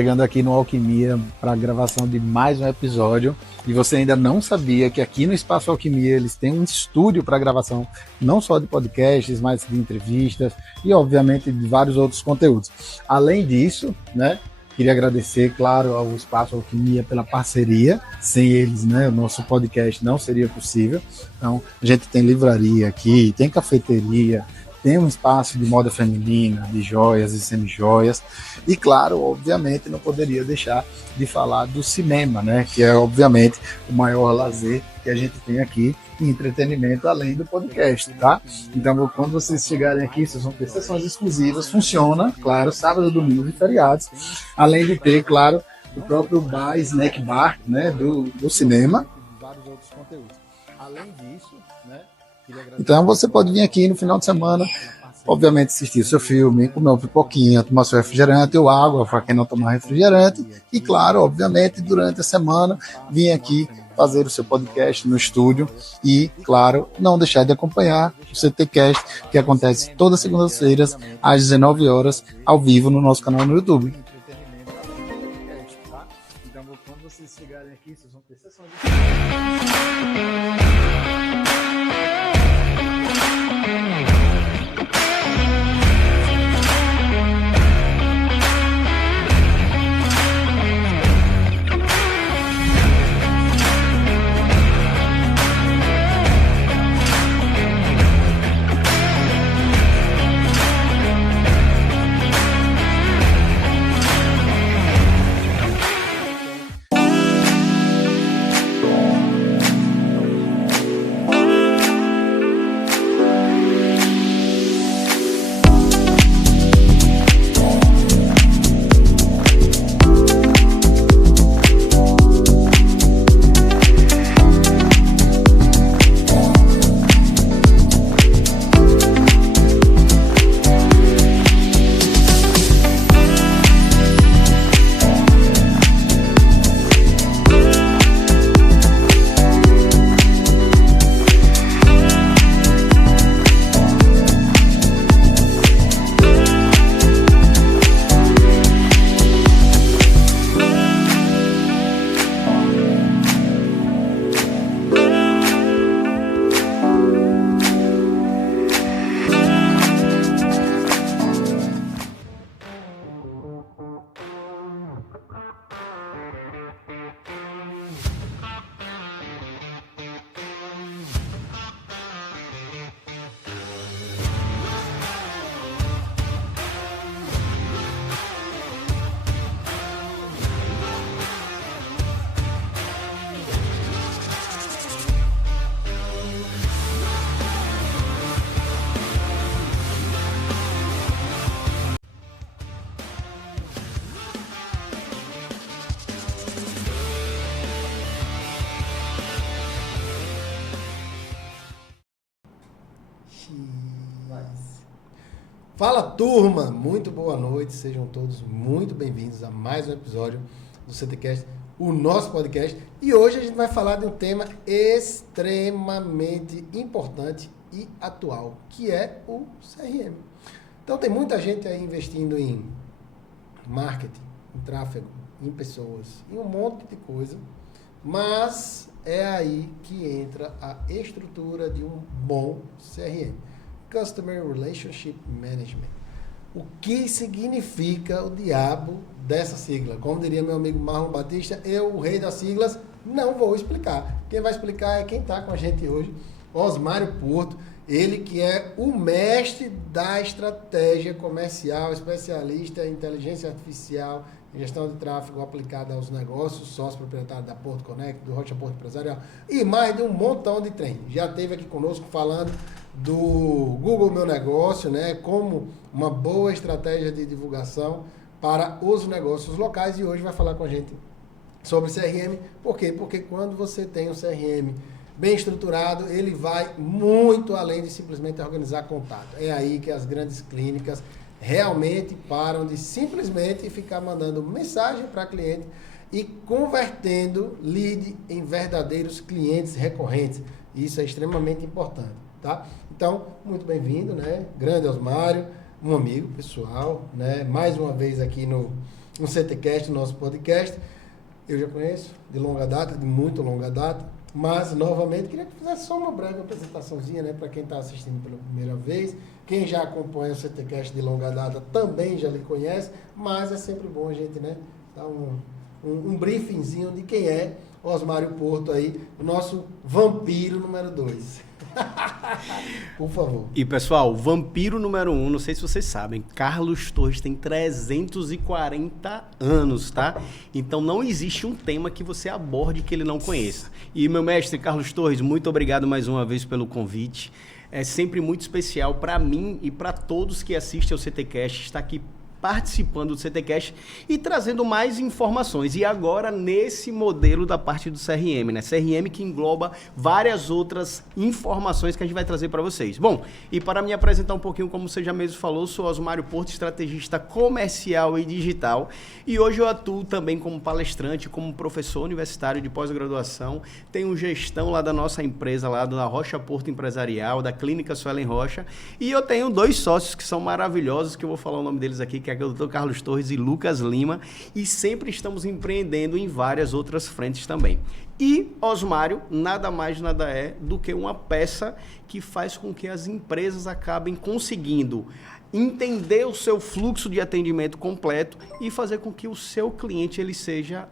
chegando aqui no Alquimia para a gravação de mais um episódio. E você ainda não sabia que aqui no Espaço Alquimia eles têm um estúdio para gravação, não só de podcasts, mas de entrevistas e, obviamente, de vários outros conteúdos. Além disso, né, queria agradecer, claro, ao Espaço Alquimia pela parceria. Sem eles, né, o nosso podcast não seria possível. Então, a gente tem livraria aqui, tem cafeteria, tem um espaço de moda feminina, de joias e semi-joias. E, claro, obviamente, não poderia deixar de falar do cinema, né? Que é, obviamente, o maior lazer que a gente tem aqui em entretenimento, além do podcast, tá? Então, quando vocês chegarem aqui, vocês vão ter sessões exclusivas. Funciona, claro, sábado, domingo e feriados. Além de ter, claro, o próprio bar, snack bar, né? Do cinema. E vários outros conteúdos. Além disso, né? Então você pode vir aqui no final de semana, obviamente assistir o seu filme, comer uma pipoquinha, tomar seu refrigerante ou água para quem não tomar refrigerante e, claro, obviamente, durante a semana vir aqui fazer o seu podcast no estúdio e, claro, não deixar de acompanhar o CTcast, que acontece todas as segundas-feiras às 19 horas ao vivo no nosso canal no YouTube. Então, quando vocês chegarem aqui, vocês vão ter sessões de... Fala, turma! Muito boa noite, sejam todos muito bem-vindos a mais um episódio do CTcast, o nosso podcast. E hoje a gente vai falar de um tema extremamente importante e atual, que é o CRM. Então tem muita gente aí investindo em marketing, em tráfego, em pessoas, em um monte de coisa, mas é aí que entra a estrutura de um bom CRM. Customer Relationship Management. O que significa o diabo dessa sigla? Como diria meu amigo Marlon Batista, eu, o rei das siglas, não vou explicar. Quem vai explicar é quem está com a gente hoje, Osmário Porto, ele que é o mestre da estratégia comercial, especialista em inteligência artificial, em gestão de tráfego aplicada aos negócios, sócio proprietário da Porto Connect, do Rocha Porto Empresarial e mais de um montão de trem. Já esteve aqui conosco falando do Google Meu Negócio, né, como uma boa estratégia de divulgação para os negócios locais, e hoje vai falar com a gente sobre CRM. Por quê? Porque quando você tem um CRM bem estruturado, ele vai muito além de simplesmente organizar contato. É aí que as grandes clínicas realmente param de simplesmente ficar mandando mensagem para cliente e convertendo lead em verdadeiros clientes recorrentes. Isso é extremamente importante, tá? Então, muito bem-vindo, né? Grande Osmário, um amigo pessoal, né? Mais uma vez aqui no um CTcast, nosso podcast. Eu já conheço de longa data, de muito longa data, mas, novamente, queria que fizesse só uma breve apresentaçãozinha, né, para quem está assistindo pela primeira vez. Quem já acompanha o CTcast de longa data também já lhe conhece, mas é sempre bom a gente, né, dar um briefingzinho de quem é Osmário Porto aí, o nosso vampiro número 2. Por favor. E pessoal, vampiro número 1, não sei se vocês sabem, Carlos Torres tem 340 anos, tá? Então não existe um tema que você aborde que ele não conheça. E meu mestre Carlos Torres, muito obrigado mais uma vez pelo convite. É sempre muito especial para mim e para todos que assistem ao CTcast estar aqui participando do CTcast e trazendo mais informações. E agora nesse modelo da parte do CRM, né? CRM que engloba várias outras informações que a gente vai trazer para vocês. Bom, e para me apresentar um pouquinho, como você já mesmo falou, sou Osmário Porto, estrategista comercial e digital. E hoje eu atuo também como palestrante, como professor universitário de pós-graduação. Tenho gestão lá da nossa empresa, lá da Rocha Porto Empresarial, da Clínica Suelen Rocha. E eu tenho 2 sócios que são maravilhosos, que eu vou falar o nome deles aqui, que é o Dr. Carlos Torres e Lucas Lima, e sempre estamos empreendendo em várias outras frentes também. E Osmário nada mais nada é do que uma peça que faz com que as empresas acabem conseguindo entender o seu fluxo de atendimento completo e fazer com que o seu cliente ele seja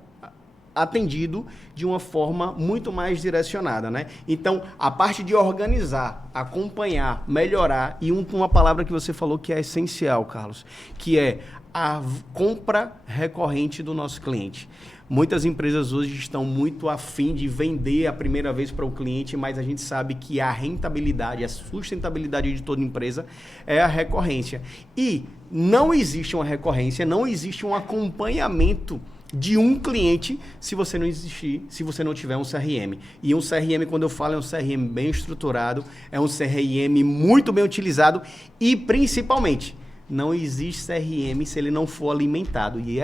atendido de uma forma muito mais direcionada, né? Então, a parte de organizar, acompanhar, melhorar, e uma palavra que você falou que é essencial, Carlos, que é a compra recorrente do nosso cliente. Muitas empresas hoje estão muito afim de vender a primeira vez para o cliente, mas a gente sabe que a rentabilidade, a sustentabilidade de toda empresa é a recorrência. E não existe uma recorrência, não existe um acompanhamento de um cliente se você não tiver um CRM. E um CRM, quando eu falo, é um CRM bem estruturado, é um CRM muito bem utilizado e, principalmente, não existe CRM se ele não for alimentado. E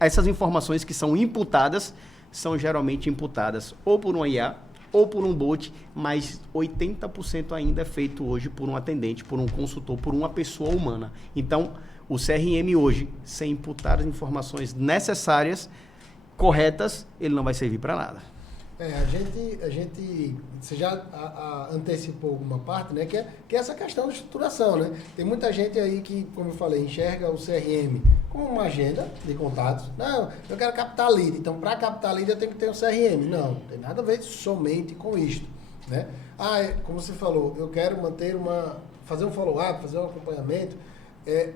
essas informações que são imputadas são geralmente imputadas ou por um IA ou por um bot, mas 80% ainda é feito hoje por um atendente, por um consultor, por uma pessoa humana. Então, o CRM hoje, sem imputar as informações necessárias, corretas, ele não vai servir para nada. Você já antecipou alguma parte, né? Que é essa questão de estruturação, né? Tem muita gente aí que, como eu falei, enxerga o CRM como uma agenda de contatos. Não, eu quero captar lead, então para captar lead eu tenho que ter um CRM. Não tem nada a ver somente com isto, né? Como você falou, eu quero fazer um follow-up, fazer um acompanhamento.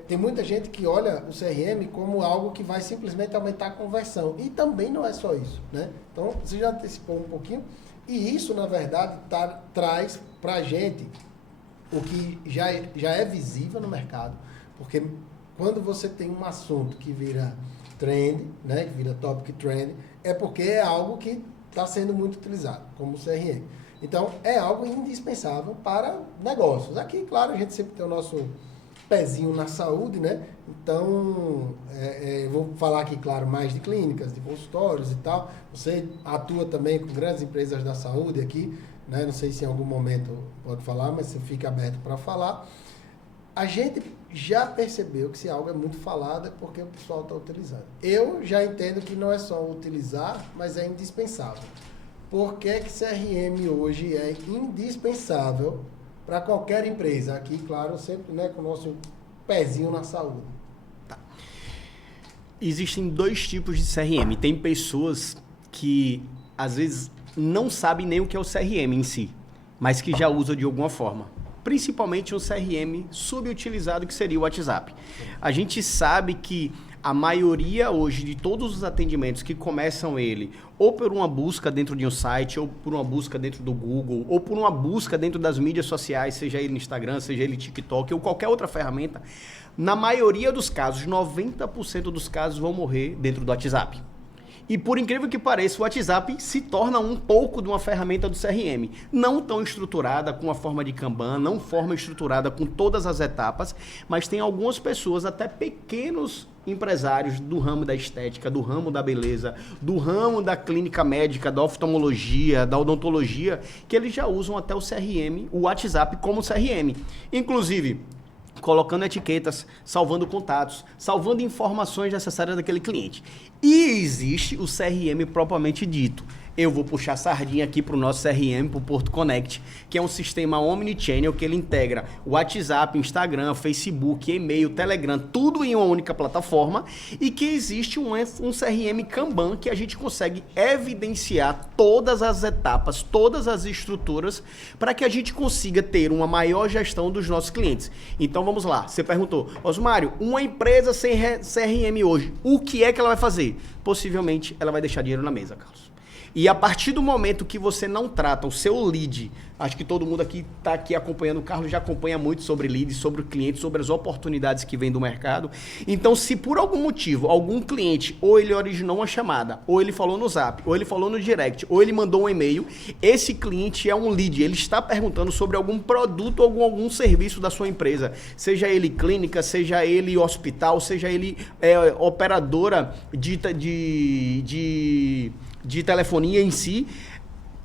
Tem muita gente que olha o CRM como algo que vai simplesmente aumentar a conversão. E também não é só isso, né? Então, você já antecipou um pouquinho. E isso, na verdade, traz para a gente o que já é visível no mercado. Porque quando você tem um assunto que vira trend, né? Que vira topic trend, é porque é algo que está sendo muito utilizado, como o CRM. Então, é algo indispensável para negócios. Aqui, claro, a gente sempre tem o nosso pezinho na saúde, né? Então, eu vou falar aqui, claro, mais de clínicas, de consultórios e tal. Você atua também com grandes empresas da saúde aqui, né? Não sei se em algum momento pode falar, mas você fica aberto para falar. A gente já percebeu que se algo é muito falado é porque o pessoal está utilizando. Eu já entendo que não é só utilizar, mas é indispensável. Por que CRM hoje é indispensável para qualquer empresa? Aqui, claro, sempre, né, com o nosso pezinho na saúde. Tá. Existem 2 tipos de CRM. Tem pessoas que, às vezes, não sabem nem o que é o CRM em si, mas que já usam de alguma forma. Principalmente um CRM subutilizado, que seria o WhatsApp. A gente sabe que a maioria hoje de todos os atendimentos que começam ele ou por uma busca dentro de um site, ou por uma busca dentro do Google, ou por uma busca dentro das mídias sociais, seja ele no Instagram, seja ele TikTok ou qualquer outra ferramenta, na maioria dos casos, 90% dos casos vão morrer dentro do WhatsApp. E por incrível que pareça, o WhatsApp se torna um pouco de uma ferramenta do CRM. Não tão estruturada com a forma de Kanban, não forma estruturada com todas as etapas, mas tem algumas pessoas, até pequenos empresários do ramo da estética, do ramo da beleza, do ramo da clínica médica, da oftalmologia, da odontologia, que eles já usam até o CRM, o WhatsApp como CRM. Inclusive, colocando etiquetas, salvando contatos, salvando informações necessárias daquele cliente. E existe o CRM propriamente dito. Eu vou puxar a sardinha aqui para o nosso CRM, para o Porto Connect, que é um sistema omnichannel que ele integra WhatsApp, Instagram, Facebook, e-mail, Telegram, tudo em uma única plataforma, e que existe um CRM Kanban que a gente consegue evidenciar todas as etapas, todas as estruturas, para que a gente consiga ter uma maior gestão dos nossos clientes. Então vamos lá, você perguntou, Osmário, uma empresa sem CRM hoje, o que é que ela vai fazer? Possivelmente ela vai deixar dinheiro na mesa, Carlos. E a partir do momento que você não trata o seu lead, acho que todo mundo aqui está aqui acompanhando, o Carlos já acompanha muito sobre leads, sobre o cliente, sobre as oportunidades que vem do mercado. Então, se por algum motivo, algum cliente, ou ele originou uma chamada, ou ele falou no Zap, ou ele falou no Direct, ou ele mandou um e-mail, esse cliente é um lead, ele está perguntando sobre algum produto ou algum serviço da sua empresa, seja ele clínica, seja ele hospital, seja ele operadora de telefonia em si.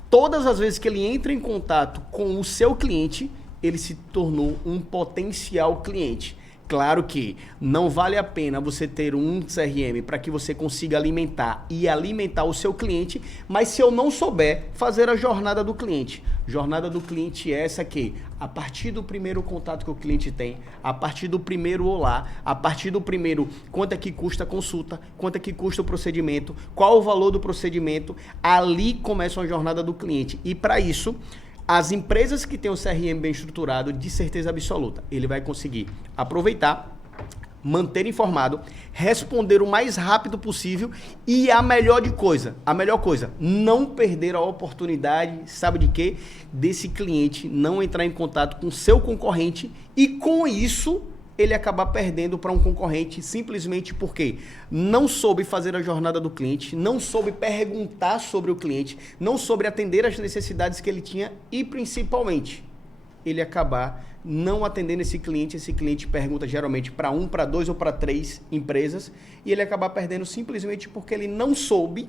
Todas as vezes que ele entra em contato com o seu cliente, ele se tornou um potencial cliente. Claro que não vale a pena você ter um CRM para que você consiga alimentar o seu cliente, mas se eu não souber fazer a jornada do cliente. Jornada do cliente é essa aqui. A partir do primeiro contato que o cliente tem, a partir do primeiro olá, a partir do primeiro quanto é que custa a consulta, quanto é que custa o procedimento, qual o valor do procedimento, ali começa a jornada do cliente. E para isso, as empresas que têm o CRM bem estruturado, de certeza absoluta, ele vai conseguir aproveitar, manter informado, responder o mais rápido possível e a melhor coisa, não perder a oportunidade, sabe de quê? Desse cliente não entrar em contato com seu concorrente e com isso ele acabar perdendo para um concorrente simplesmente porque não soube fazer a jornada do cliente, não soube perguntar sobre o cliente, não soube atender as necessidades que ele tinha e, principalmente, ele acabar não atendendo esse cliente pergunta geralmente para 1, para 2 ou para 3 empresas e ele acabar perdendo simplesmente porque ele não soube,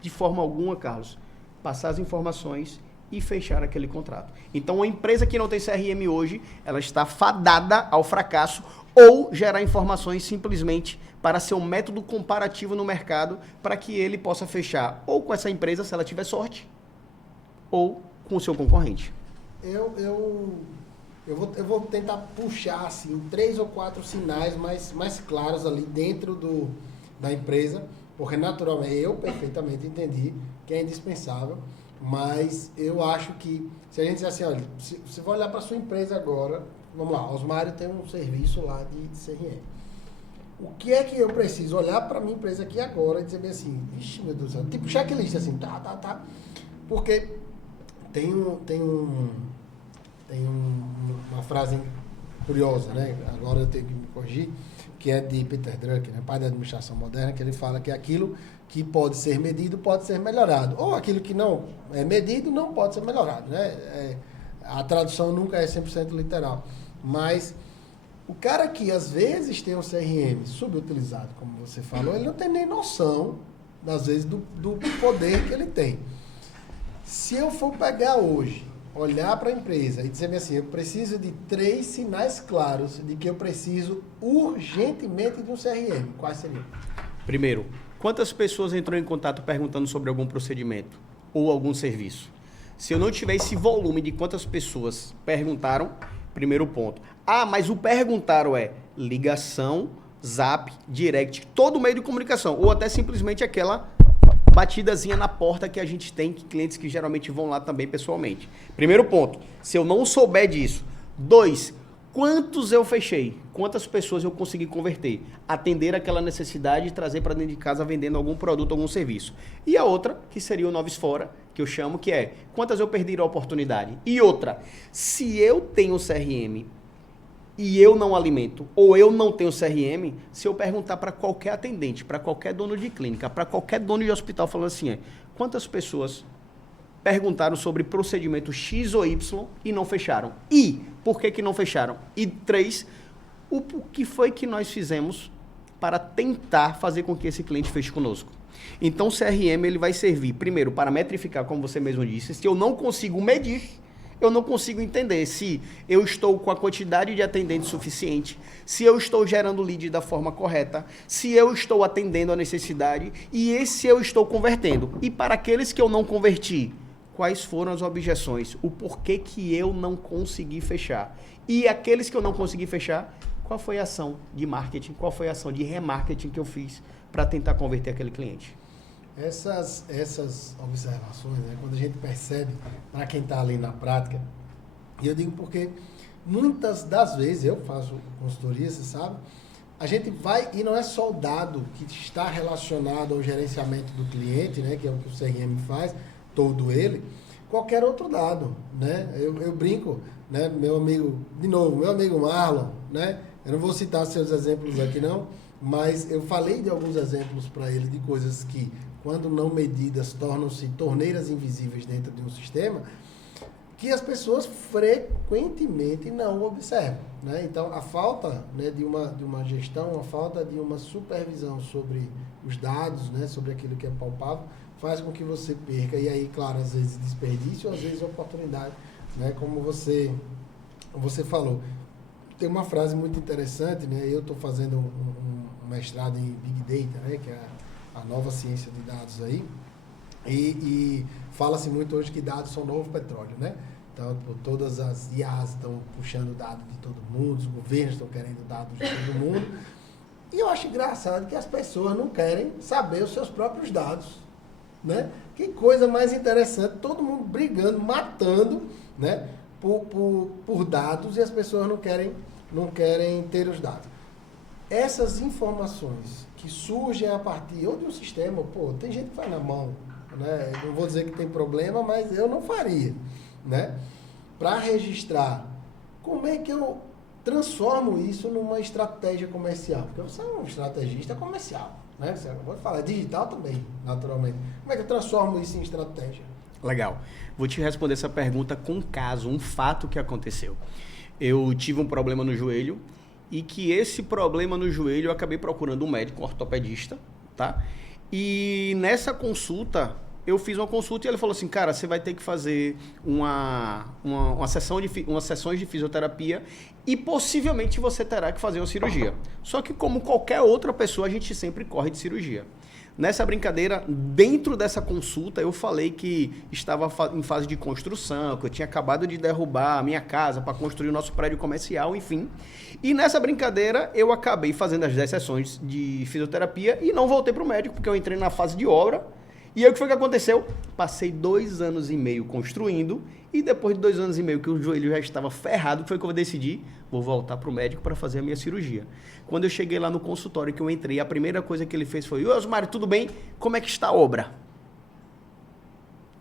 de forma alguma, Carlos, passar as informações e fechar aquele contrato. Então, uma empresa que não tem CRM hoje, ela está fadada ao fracasso ou gerar informações simplesmente para ser um método comparativo no mercado para que ele possa fechar ou com essa empresa, se ela tiver sorte, ou com o seu concorrente. Eu vou tentar puxar assim 3 ou 4 sinais mais claros ali dentro da empresa, porque naturalmente eu perfeitamente entendi que é indispensável. Mas eu acho que, se a gente dizer assim, olha, se você vai olhar para a sua empresa agora, vamos lá, Osmário tem um serviço lá de CRM. O que é que eu preciso olhar para a minha empresa aqui agora e dizer bem assim, vixe, meu Deus do céu, tipo checklist assim, tá. Porque tem uma frase curiosa, né? Agora eu tenho que me corrigir, que é de Peter Drucker, né? Pai da administração moderna, que ele fala que aquilo que pode ser medido pode ser melhorado. Ou aquilo que não é medido não pode ser melhorado, né? A tradução nunca é 100% literal. Mas o cara que às vezes tem um CRM subutilizado, como você falou, ele não tem nem noção, às vezes, do poder que ele tem. Se eu for pegar hoje, olhar para a empresa e dizer assim, eu preciso de 3 sinais claros de que eu preciso urgentemente de um CRM, quais seriam? Primeiro, quantas pessoas entrou em contato perguntando sobre algum procedimento ou algum serviço? Se eu não tiver esse volume de quantas pessoas perguntaram, primeiro ponto. Ah, mas o perguntaram é ligação, Zap, Direct, todo meio de comunicação, ou até simplesmente aquela batidazinha na porta que a gente tem, que clientes que geralmente vão lá também pessoalmente. Primeiro ponto, se eu não souber disso. 2, quantos eu fechei? Quantas pessoas eu consegui converter? Atender aquela necessidade e trazer para dentro de casa vendendo algum produto, algum serviço. E a outra, que seria o Noves Fora, que eu chamo, que é quantas eu perdi a oportunidade. E outra, se eu tenho CRM e eu não alimento, ou eu não tenho CRM, se eu perguntar para qualquer atendente, para qualquer dono de clínica, para qualquer dono de hospital, falando assim, quantas pessoas perguntaram sobre procedimento X ou Y e não fecharam? E por que não fecharam? E 3, o que foi que nós fizemos para tentar fazer com que esse cliente feche conosco? Então, o CRM ele vai servir, primeiro, para metrificar, como você mesmo disse. Se eu não consigo medir, eu não consigo entender se eu estou com a quantidade de atendentes suficiente, se eu estou gerando lead da forma correta, se eu estou atendendo a necessidade e se eu estou convertendo. E para aqueles que eu não converti, quais foram as objeções? O porquê que eu não consegui fechar? E aqueles que eu não consegui fechar, qual foi a ação de marketing, qual foi a ação de remarketing que eu fiz para tentar converter aquele cliente? Essas observações, né, quando a gente percebe, para quem está ali na prática, e eu digo porque muitas das vezes, eu faço consultoria, você sabe, a gente vai, e não é só o dado que está relacionado ao gerenciamento do cliente, né, que é o que o CRM faz, todo ele, qualquer outro dado, né, eu brinco, né, meu amigo Marlon, né, eu não vou citar seus exemplos aqui não, mas eu falei de alguns exemplos para ele de coisas que, quando não medidas, tornam-se torneiras invisíveis dentro de um sistema, que as pessoas frequentemente não observam, né? Então, a falta, né, de uma gestão, a falta de uma supervisão sobre os dados, né, sobre aquilo que é palpável, faz com que você perca, e aí, claro, às vezes desperdício, às vezes oportunidade, né, como você falou. Tem uma frase muito interessante, né? Eu estou fazendo um mestrado em Big Data, né, que é a nova ciência de dados aí, e fala-se muito hoje que dados são o novo petróleo, né? Então, todas as IAs estão puxando dados de todo mundo, os governos estão querendo dados de todo mundo, e eu acho engraçado que as pessoas não querem saber os seus próprios dados, né? Que coisa mais interessante, todo mundo brigando, matando, né, por dados, e as pessoas não querem ter os dados. Essas informações que surgem a partir ou de um sistema, tem gente que faz na mão, né? Não vou dizer que tem problema, mas eu não faria, né? Para registrar, como é que eu transformo isso numa estratégia comercial? Porque você é um estrategista comercial, né? Você acabou de falar, digital também, naturalmente. Como é que eu transformo isso em estratégia? Legal. Vou te responder essa pergunta com um caso, um fato que aconteceu. Eu tive um problema no joelho e que esse problema no joelho eu acabei procurando um médico, um ortopedista, tá? E nessa consulta, eu fiz uma consulta e ele falou assim, cara, você vai ter que fazer uma sessões de fisioterapia e possivelmente você terá que fazer uma cirurgia. Só que como qualquer outra pessoa, a gente sempre corre de cirurgia. Nessa brincadeira, dentro dessa consulta, eu falei que estava em fase de construção, que eu tinha acabado de derrubar a minha casa para construir o nosso prédio comercial, enfim. E nessa brincadeira, eu acabei fazendo as 10 sessões de fisioterapia e não voltei para o médico, porque eu entrei na fase de obra. E aí, o que foi que aconteceu? Passei 2 anos e meio construindo e depois de 2 anos e meio que o joelho já estava ferrado, foi que eu decidi, vou voltar para o médico para fazer a minha cirurgia. Quando eu cheguei lá no consultório que eu entrei, a primeira coisa que ele fez foi, ô Osmário, tudo bem? Como é que está a obra?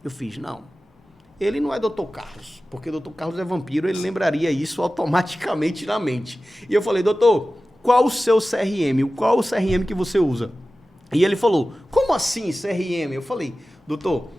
Eu fiz, não. Ele não é Dr. Carlos, porque Dr. Carlos é vampiro, ele lembraria isso automaticamente na mente. E eu falei, doutor, qual o seu CRM? Qual o CRM que você usa? E ele falou, como assim CRM? Eu falei, doutor,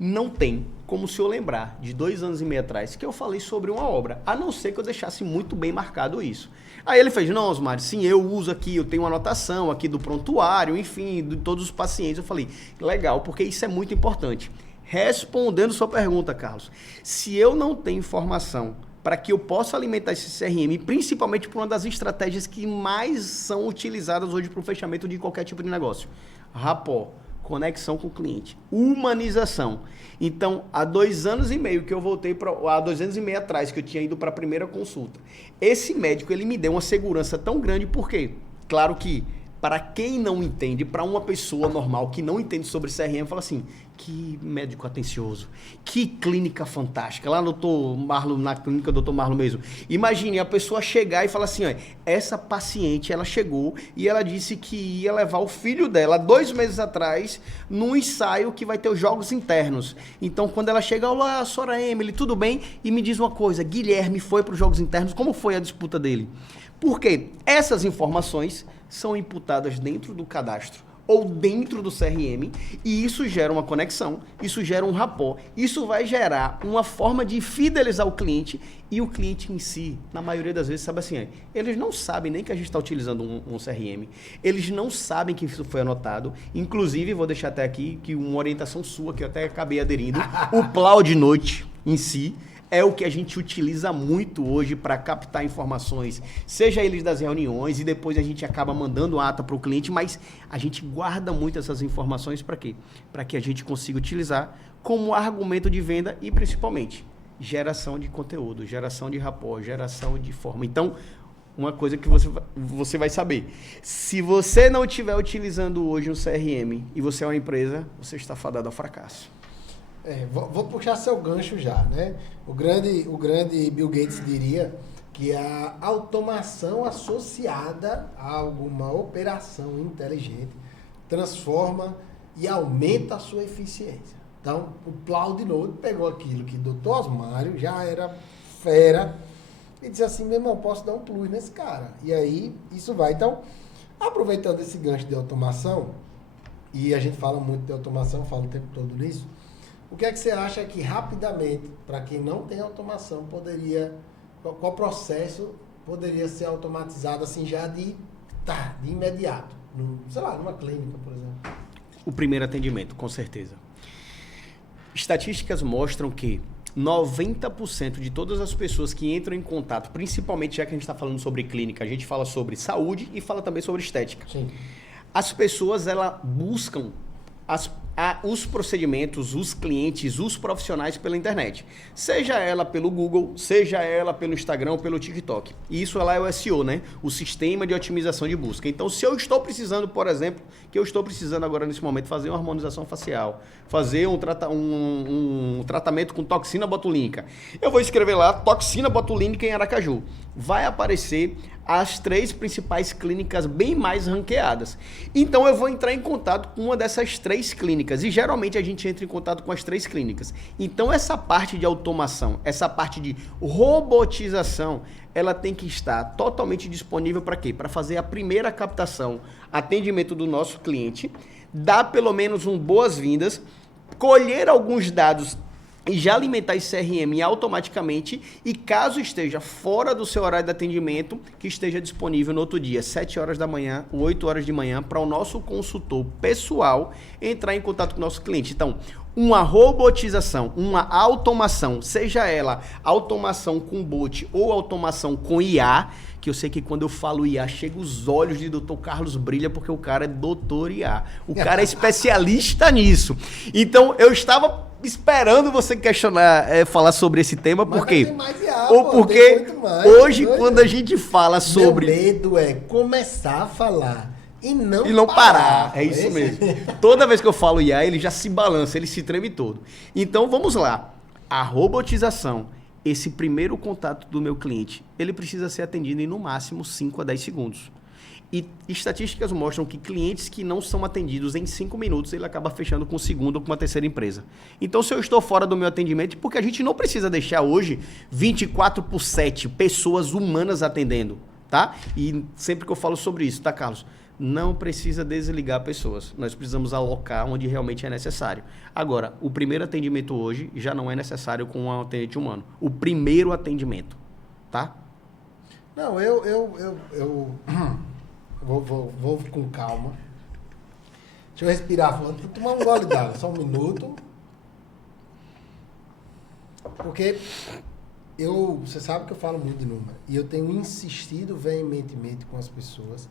não tem como o senhor lembrar de 2 anos e meio atrás que eu falei sobre uma obra, a não ser que eu deixasse muito bem marcado isso. Aí ele fez, não, Osmário, sim, eu uso aqui, eu tenho uma anotação aqui do prontuário, enfim, de todos os pacientes. Eu falei, legal, porque isso é muito importante. Respondendo sua pergunta, Carlos, se eu não tenho informação para que eu possa alimentar esse CRM, principalmente por uma das estratégias que mais são utilizadas hoje para o fechamento de qualquer tipo de negócio. Rapport, conexão com o cliente, humanização. Então, há 2 anos e meio que eu voltei há 2 anos e meio atrás que eu tinha ido para a primeira consulta. Esse médico, ele me deu uma segurança tão grande, por quê? Claro que, para quem não entende, para uma pessoa normal que não entende sobre CRM, fala assim, que médico atencioso, que clínica fantástica. Lá no Dr. Marlon, na clínica do Dr. Marlon mesmo. Imagine a pessoa chegar e falar assim, ó, essa paciente, ela chegou e ela disse que ia levar o filho dela 2 meses atrás num ensaio que vai ter os jogos internos. Então, quando ela chega, olá, Sora Emily, tudo bem? E me diz uma coisa, Guilherme foi para os jogos internos, como foi a disputa dele? Porque essas informações são imputadas dentro do cadastro ou dentro do CRM, e isso gera uma conexão, isso gera um rapport, isso vai gerar uma forma de fidelizar o cliente, e o cliente em si, na maioria das vezes, sabe assim, eles não sabem nem que a gente está utilizando um CRM, eles não sabem que isso foi anotado, inclusive, vou deixar até aqui, que uma orientação sua, que eu até acabei aderindo, o Cloud Note em si, é o que a gente utiliza muito hoje para captar informações, seja eles das reuniões, e depois a gente acaba mandando ata para o cliente, mas a gente guarda muito essas informações para quê? Para que a gente consiga utilizar como argumento de venda e, principalmente, geração de conteúdo, geração de rapport, geração de forma. Então, uma coisa que você vai saber. Se você não estiver utilizando hoje um CRM e você é uma empresa, você está fadado ao fracasso. Vou puxar seu gancho já, né? O grande Bill Gates diria que a automação associada a alguma operação inteligente transforma e aumenta a sua eficiência. Então, o Plaudinode pegou aquilo que o Dr. Osmário já era fera e disse assim, meu irmão, posso dar um plus nesse cara. E aí, isso vai. Então, aproveitando esse gancho de automação, e a gente fala muito de automação, fala o tempo todo nisso, o que é que você acha que rapidamente, para quem não tem automação, qual processo poderia ser automatizado assim já de imediato? Sei lá, numa clínica, por exemplo. O primeiro atendimento, com certeza. Estatísticas mostram que 90% de todas as pessoas que entram em contato, principalmente já que a gente está falando sobre clínica, a gente fala sobre saúde e fala também sobre estética. Sim. As pessoas, elas buscam os procedimentos, os clientes, os profissionais pela internet. Seja ela pelo Google, seja ela pelo Instagram ou pelo TikTok. E isso lá é o SEO, né? O sistema de otimização de busca. Então, se eu estou precisando, por exemplo, que eu estou precisando agora nesse momento fazer uma harmonização facial, fazer um tratamento com toxina botulínica, eu vou escrever lá toxina botulínica em Aracaju. Vai aparecer as 3 principais clínicas bem mais ranqueadas. Então eu vou entrar em contato com uma dessas 3 clínicas e geralmente a gente entra em contato com as 3 clínicas. Então essa parte de automação, essa parte de robotização, ela tem que estar totalmente disponível para quê? Para fazer a primeira captação, atendimento do nosso cliente, dar pelo menos boas-vindas, colher alguns dados e já alimentar esse CRM automaticamente e caso esteja fora do seu horário de atendimento, que esteja disponível no outro dia, 7 horas da manhã, 8 horas de manhã, para o nosso consultor pessoal entrar em contato com o nosso cliente. Então, uma robotização, uma automação, seja ela automação com bot ou automação com IA, que eu sei que quando eu falo IA, chega os olhos de Dr. Carlos brilha, porque o cara é doutor IA. O cara é especialista nisso. Então, eu estava esperando você questionar, falar sobre esse tema, porque hoje, quando a gente fala sobre... Meu medo é começar a falar e não parar. É isso mesmo. Toda vez que eu falo IA, ele já se balança, ele se treme todo. Então, vamos lá. A robotização, esse primeiro contato do meu cliente, ele precisa ser atendido em no máximo 5 a 10 segundos. E estatísticas mostram que clientes que não são atendidos em 5 minutos, ele acaba fechando com segunda ou com uma terceira empresa. Então, se eu estou fora do meu atendimento, porque a gente não precisa deixar hoje 24/7 pessoas humanas atendendo, tá? E sempre que eu falo sobre isso, tá, Carlos? Não precisa desligar pessoas. Nós precisamos alocar onde realmente é necessário. Agora, o primeiro atendimento hoje já não é necessário com um atendente humano. O primeiro atendimento, tá? Não, eu vou com calma. Deixa eu respirar. Vou tomar um gole d'água, só um minuto. Porque você sabe que eu falo muito de número. E eu tenho insistido veementemente com as pessoas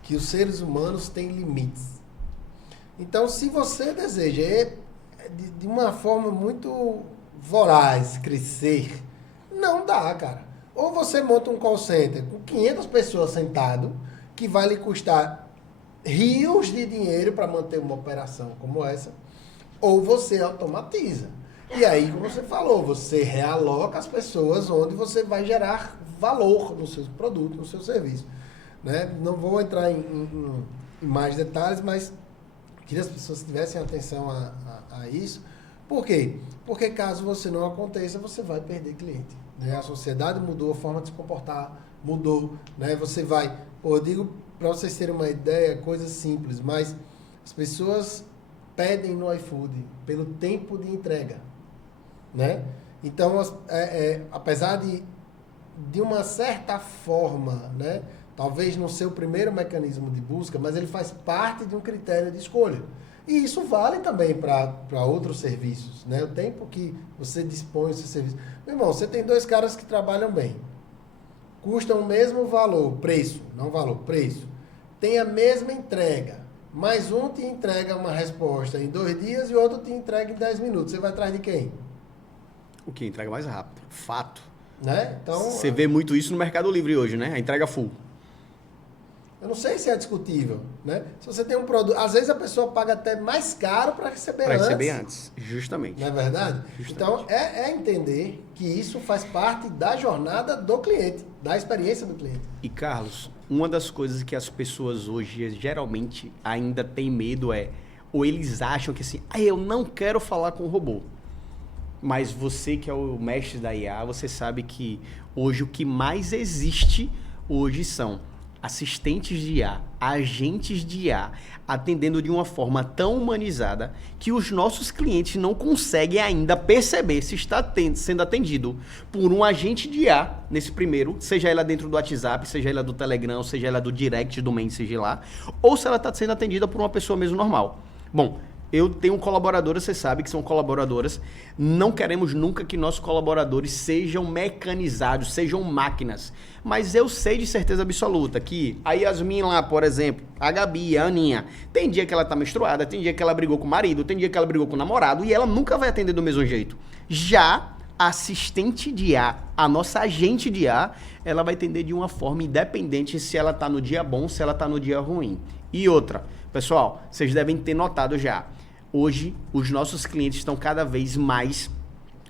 que os seres humanos têm limites. Então, se você deseja de uma forma muito voraz crescer, não dá, cara. Ou você monta um call center com 500 pessoas sentado, que vai lhe custar rios de dinheiro para manter uma operação como essa, ou você automatiza. E aí, como você falou, você realoca as pessoas onde você vai gerar valor no seu produto, no seu serviço. Né? Não vou entrar em mais detalhes, mas queria que as pessoas tivessem atenção a isso. Por quê? Porque caso você não aconteça, você vai perder cliente. Né? A sociedade mudou, a forma de se comportar mudou. Né? Você vai... eu digo para vocês terem uma ideia, coisa simples, mas as pessoas pedem no iFood pelo tempo de entrega. Né? Então, apesar de uma certa forma, né? Talvez não ser o primeiro mecanismo de busca, mas ele faz parte de um critério de escolha. E isso vale também para outros serviços, né? O tempo que você dispõe desse serviço. Meu irmão, você tem 2 caras que trabalham bem. Custam o mesmo valor, preço, não valor, preço. Tem a mesma entrega. Mas um te entrega uma resposta em 2 dias e o outro te entrega em 10 minutos. Você vai atrás de quem? O que entrega mais rápido. Fato. Né? Então, você vê muito isso no Mercado Livre hoje, né? A entrega full. Eu não sei se é discutível, né? Se você tem um produto... Às vezes a pessoa paga até mais caro para receber antes. Para receber antes, justamente. Não é verdade? Justamente. Então, é entender que isso faz parte da jornada do cliente, da experiência do cliente. E, Carlos, uma das coisas que as pessoas hoje geralmente ainda têm medo ou eles acham que assim, eu não quero falar com o robô. Mas você que é o mestre da IA, você sabe que hoje o que mais existe hoje são assistentes de IA, agentes de IA, atendendo de uma forma tão humanizada que os nossos clientes não conseguem ainda perceber se está sendo atendido por um agente de IA nesse primeiro, seja ela dentro do WhatsApp, seja ela do Telegram, seja ela do Direct, do Messenger lá, ou se ela está sendo atendida por uma pessoa mesmo normal. Bom, eu tenho colaboradoras, você sabe que são colaboradoras. Não queremos nunca que nossos colaboradores sejam mecanizados, sejam máquinas. Mas eu sei de certeza absoluta que a Yasmin lá, por exemplo, a Gabi, a Aninha, tem dia que ela tá menstruada, tem dia que ela brigou com o marido, tem dia que ela brigou com o namorado e ela nunca vai atender do mesmo jeito. Já a assistente de IA, a nossa agente de IA, ela vai atender de uma forma independente se ela tá no dia bom, se ela tá no dia ruim. E outra, pessoal, vocês devem ter notado já. Hoje, os nossos clientes estão cada vez mais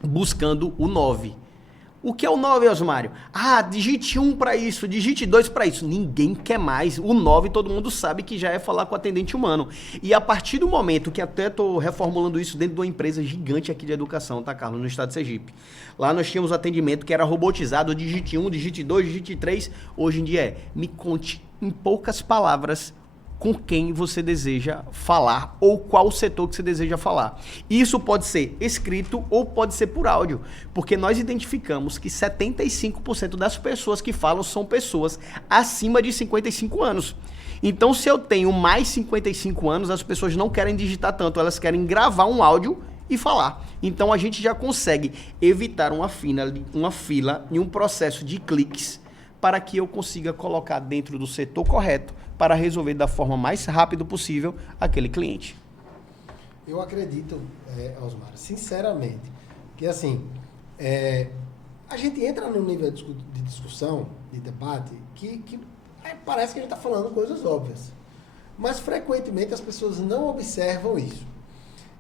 buscando o 9. O que é o 9, Osmário? Digite 1 para isso, digite 2 para isso. Ninguém quer mais. O 9 todo mundo sabe que já é falar com o atendente humano. E a partir do momento que até estou reformulando isso dentro de uma empresa gigante aqui de educação, tá, Carlos? No estado de Sergipe. Lá nós tínhamos atendimento que era robotizado, digite 1, digite 2, digite 3. Hoje em dia me conte em poucas palavras com quem você deseja falar ou qual setor que você deseja falar. Isso pode ser escrito ou pode ser por áudio, porque nós identificamos que 75% das pessoas que falam são pessoas acima de 55 anos. Então, se eu tenho mais 55 anos, as pessoas não querem digitar tanto, elas querem gravar um áudio e falar. Então, a gente já consegue evitar uma fila e um processo de cliques para que eu consiga colocar dentro do setor correto para resolver da forma mais rápida possível aquele cliente. Eu acredito, Osmar, sinceramente, que assim, a gente entra num nível de discussão, de debate, que parece que a gente está falando coisas óbvias. Mas frequentemente as pessoas não observam isso.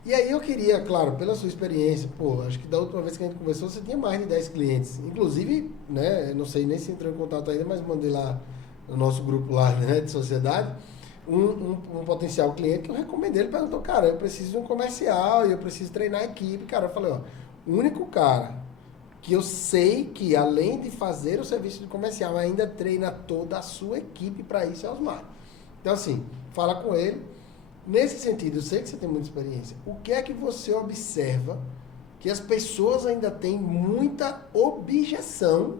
E aí eu queria, claro, pela sua experiência, acho que da última vez que a gente conversou, você tinha mais de 10 clientes. Inclusive, né, não sei nem se entrou em contato ainda, mas mandei lá no nosso grupo lá, né, de sociedade, um potencial cliente que eu recomendei. Ele perguntou, cara, eu preciso de um comercial e eu preciso treinar a equipe. Cara, eu falei, o único cara que eu sei que, além de fazer o serviço de comercial, ainda treina toda a sua equipe para isso é Osmar. Então, assim, fala com ele. Nesse sentido, eu sei que você tem muita experiência. O que é que você observa que as pessoas ainda têm muita objeção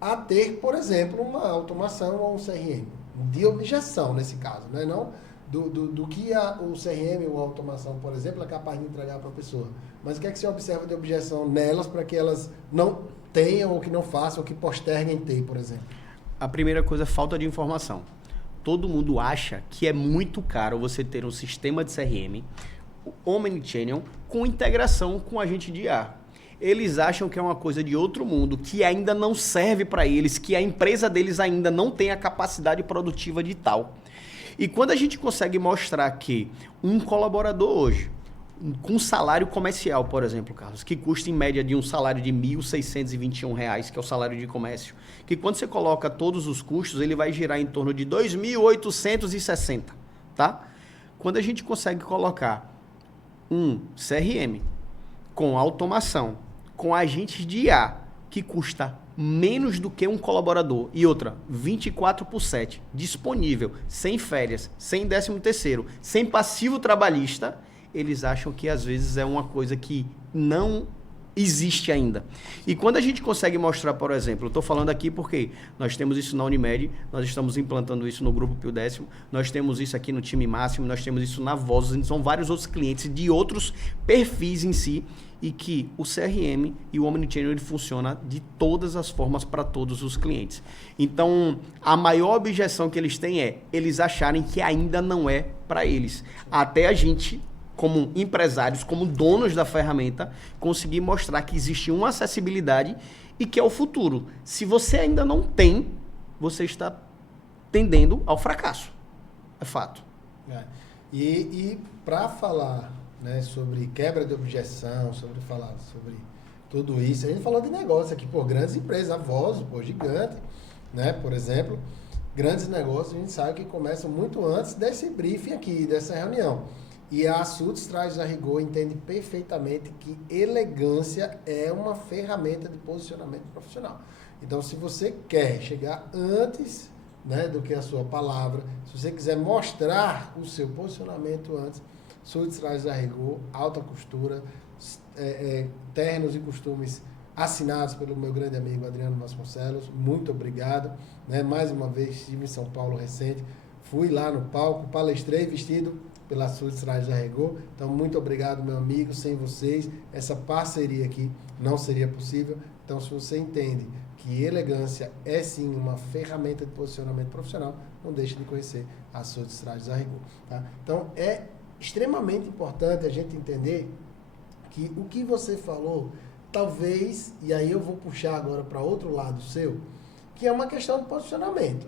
a ter, por exemplo, uma automação ou um CRM? De objeção, nesse caso, né? Não do que o CRM ou a automação, por exemplo, é capaz de entregar para a pessoa. Mas o que é que você observa de objeção nelas para que elas não tenham, ou que não façam, ou que posterguem ter, por exemplo? A primeira coisa é falta de informação. Todo mundo acha que é muito caro você ter um sistema de CRM, Omnichannel, com integração com agente de IA. Eles acham que é uma coisa de outro mundo, que ainda não serve para eles, que a empresa deles ainda não tem a capacidade produtiva de tal. E quando a gente consegue mostrar que um colaborador hoje, com salário comercial, por exemplo, Carlos, que custa em média de um salário de R$ 1.621, que é o salário de comércio, que quando você coloca todos os custos, ele vai girar em torno de 2.860, tá? Quando a gente consegue colocar um CRM com automação, com agentes de IA, que custa menos do que um colaborador, e outra, 24/7, disponível, sem férias, sem 13º, sem passivo trabalhista, eles acham que às vezes é uma coisa que não existe ainda. E quando a gente consegue mostrar, por exemplo, eu estou falando aqui porque nós temos isso na Unimed, nós estamos implantando isso no Grupo Pio Décimo, nós temos isso aqui no Time Máximo, nós temos isso na Voz, são vários outros clientes de outros perfis em si, e que o CRM e o Omnichannel ele funciona de todas as formas para todos os clientes. Então, a maior objeção que eles têm é eles acharem que ainda não é para eles. Até a gente, como empresários, como donos da ferramenta, conseguir mostrar que existe uma acessibilidade e que é o futuro. Se você ainda não tem, você está tendendo ao fracasso. É fato. E para falar, né, sobre quebra de objeção, sobre falar sobre tudo isso, a gente falou de negócio aqui, grandes empresas, a Voz, gigante, né, por exemplo, grandes negócios, a gente sabe que começam muito antes desse briefing aqui, dessa reunião. E a Sultz traz a rigor, entende perfeitamente que elegância é uma ferramenta de posicionamento profissional. Então, se você quer chegar antes, né, do que a sua palavra, se você quiser mostrar o seu posicionamento antes, Sultz traz a rigor, alta costura, ternos e costumes assinados pelo meu grande amigo Adriano Vasconcelos. Muito obrigado. Né? Mais uma vez, estive em São Paulo recente, fui lá no palco, palestrei vestido pela Sultz traz a rigor. Então, muito obrigado, meu amigo. Sem vocês, essa parceria aqui não seria possível. Então, se você entende que elegância é sim uma ferramenta de posicionamento profissional, não deixe de conhecer a Sultz traz a rigor. Tá? Então, é extremamente importante a gente entender que o que você falou, talvez, e aí eu vou puxar agora para outro lado seu, que é uma questão de posicionamento.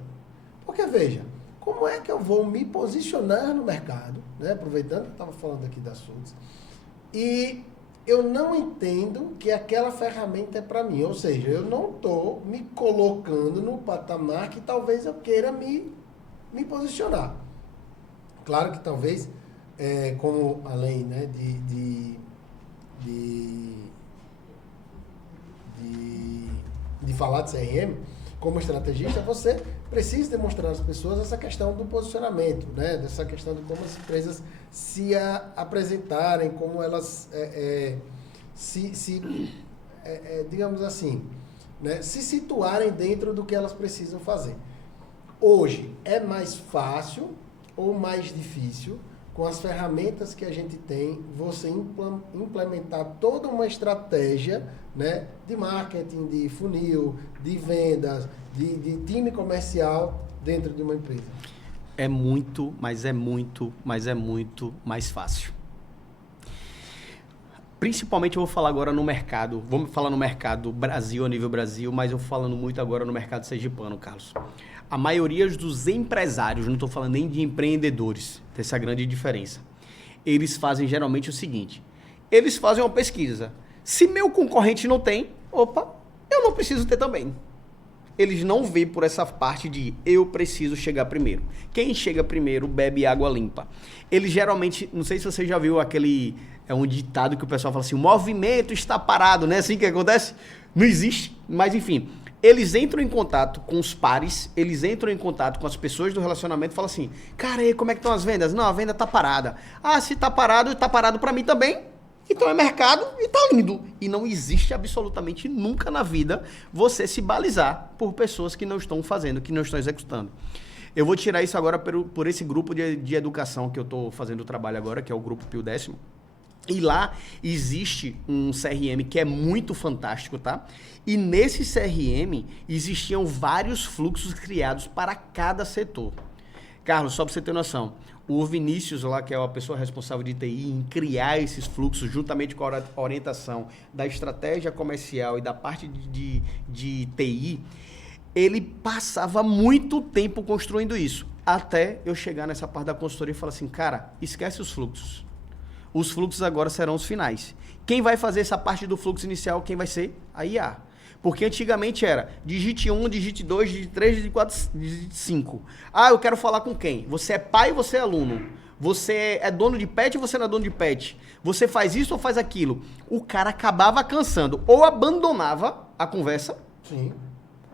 Porque, veja, como é que eu vou me posicionar no mercado, né? Aproveitando que eu estava falando aqui da Sultz, e eu não entendo que aquela ferramenta é para mim, ou seja, eu não estou me colocando no patamar que talvez eu queira me posicionar. Claro que talvez, como além, né, de falar de CRM, como estrategista, você precisa demonstrar às pessoas essa questão do posicionamento, né? Dessa questão de como as empresas se apresentarem, como elas digamos assim, né? Se situarem dentro do que elas precisam fazer. Hoje, é mais fácil ou mais difícil, com as ferramentas que a gente tem, você implementar toda uma estratégia, né, de marketing, de funil, de vendas, de time comercial dentro de uma empresa? É muito, mas é muito mais fácil. Principalmente eu vou falar agora no mercado, vamos falar no mercado Brasil, a nível Brasil, mas eu falando muito agora no mercado sergipano, Carlos. A maioria dos empresários, não estou falando nem de empreendedores, tem essa grande diferença. Eles fazem geralmente o seguinte, eles fazem uma pesquisa. Se meu concorrente não tem, eu não preciso ter também. Eles não veem por essa parte de eu preciso chegar primeiro. Quem chega primeiro bebe água limpa. Eles geralmente, não sei se você já viu aquele, um ditado que o pessoal fala assim, o movimento está parado, não é assim que acontece? Não existe, mas enfim... Eles entram em contato com os pares, eles entram em contato com as pessoas do relacionamento e falam assim, cara, e como é que estão as vendas? Não, a venda tá parada. Ah, se tá parado para mim também. Então é mercado e tá lindo. E não existe absolutamente nunca na vida você se balizar por pessoas que não estão fazendo, que não estão executando. Eu vou tirar isso agora por esse grupo de educação que eu estou fazendo o trabalho agora, que é o Grupo Pio Décimo. E lá existe um CRM que é muito fantástico, tá? E nesse CRM existiam vários fluxos criados para cada setor. Carlos, só para você ter noção, o Vinícius lá, que é a pessoa responsável de TI, em criar esses fluxos, juntamente com a orientação da estratégia comercial e da parte de TI, ele passava muito tempo construindo isso. Até eu chegar nessa parte da consultoria e falar assim, cara, esquece os fluxos. Os fluxos agora serão os finais. Quem vai fazer essa parte do fluxo inicial, quem vai ser? A IA. Porque antigamente era digite 1, digite 2, digite 3, digite 4, digite 5. Ah, eu quero falar com quem? Você é pai ou você é aluno? Você é dono de pet ou você não é dono de pet? Você faz isso ou faz aquilo? O cara acabava cansando. Ou abandonava a conversa. Sim.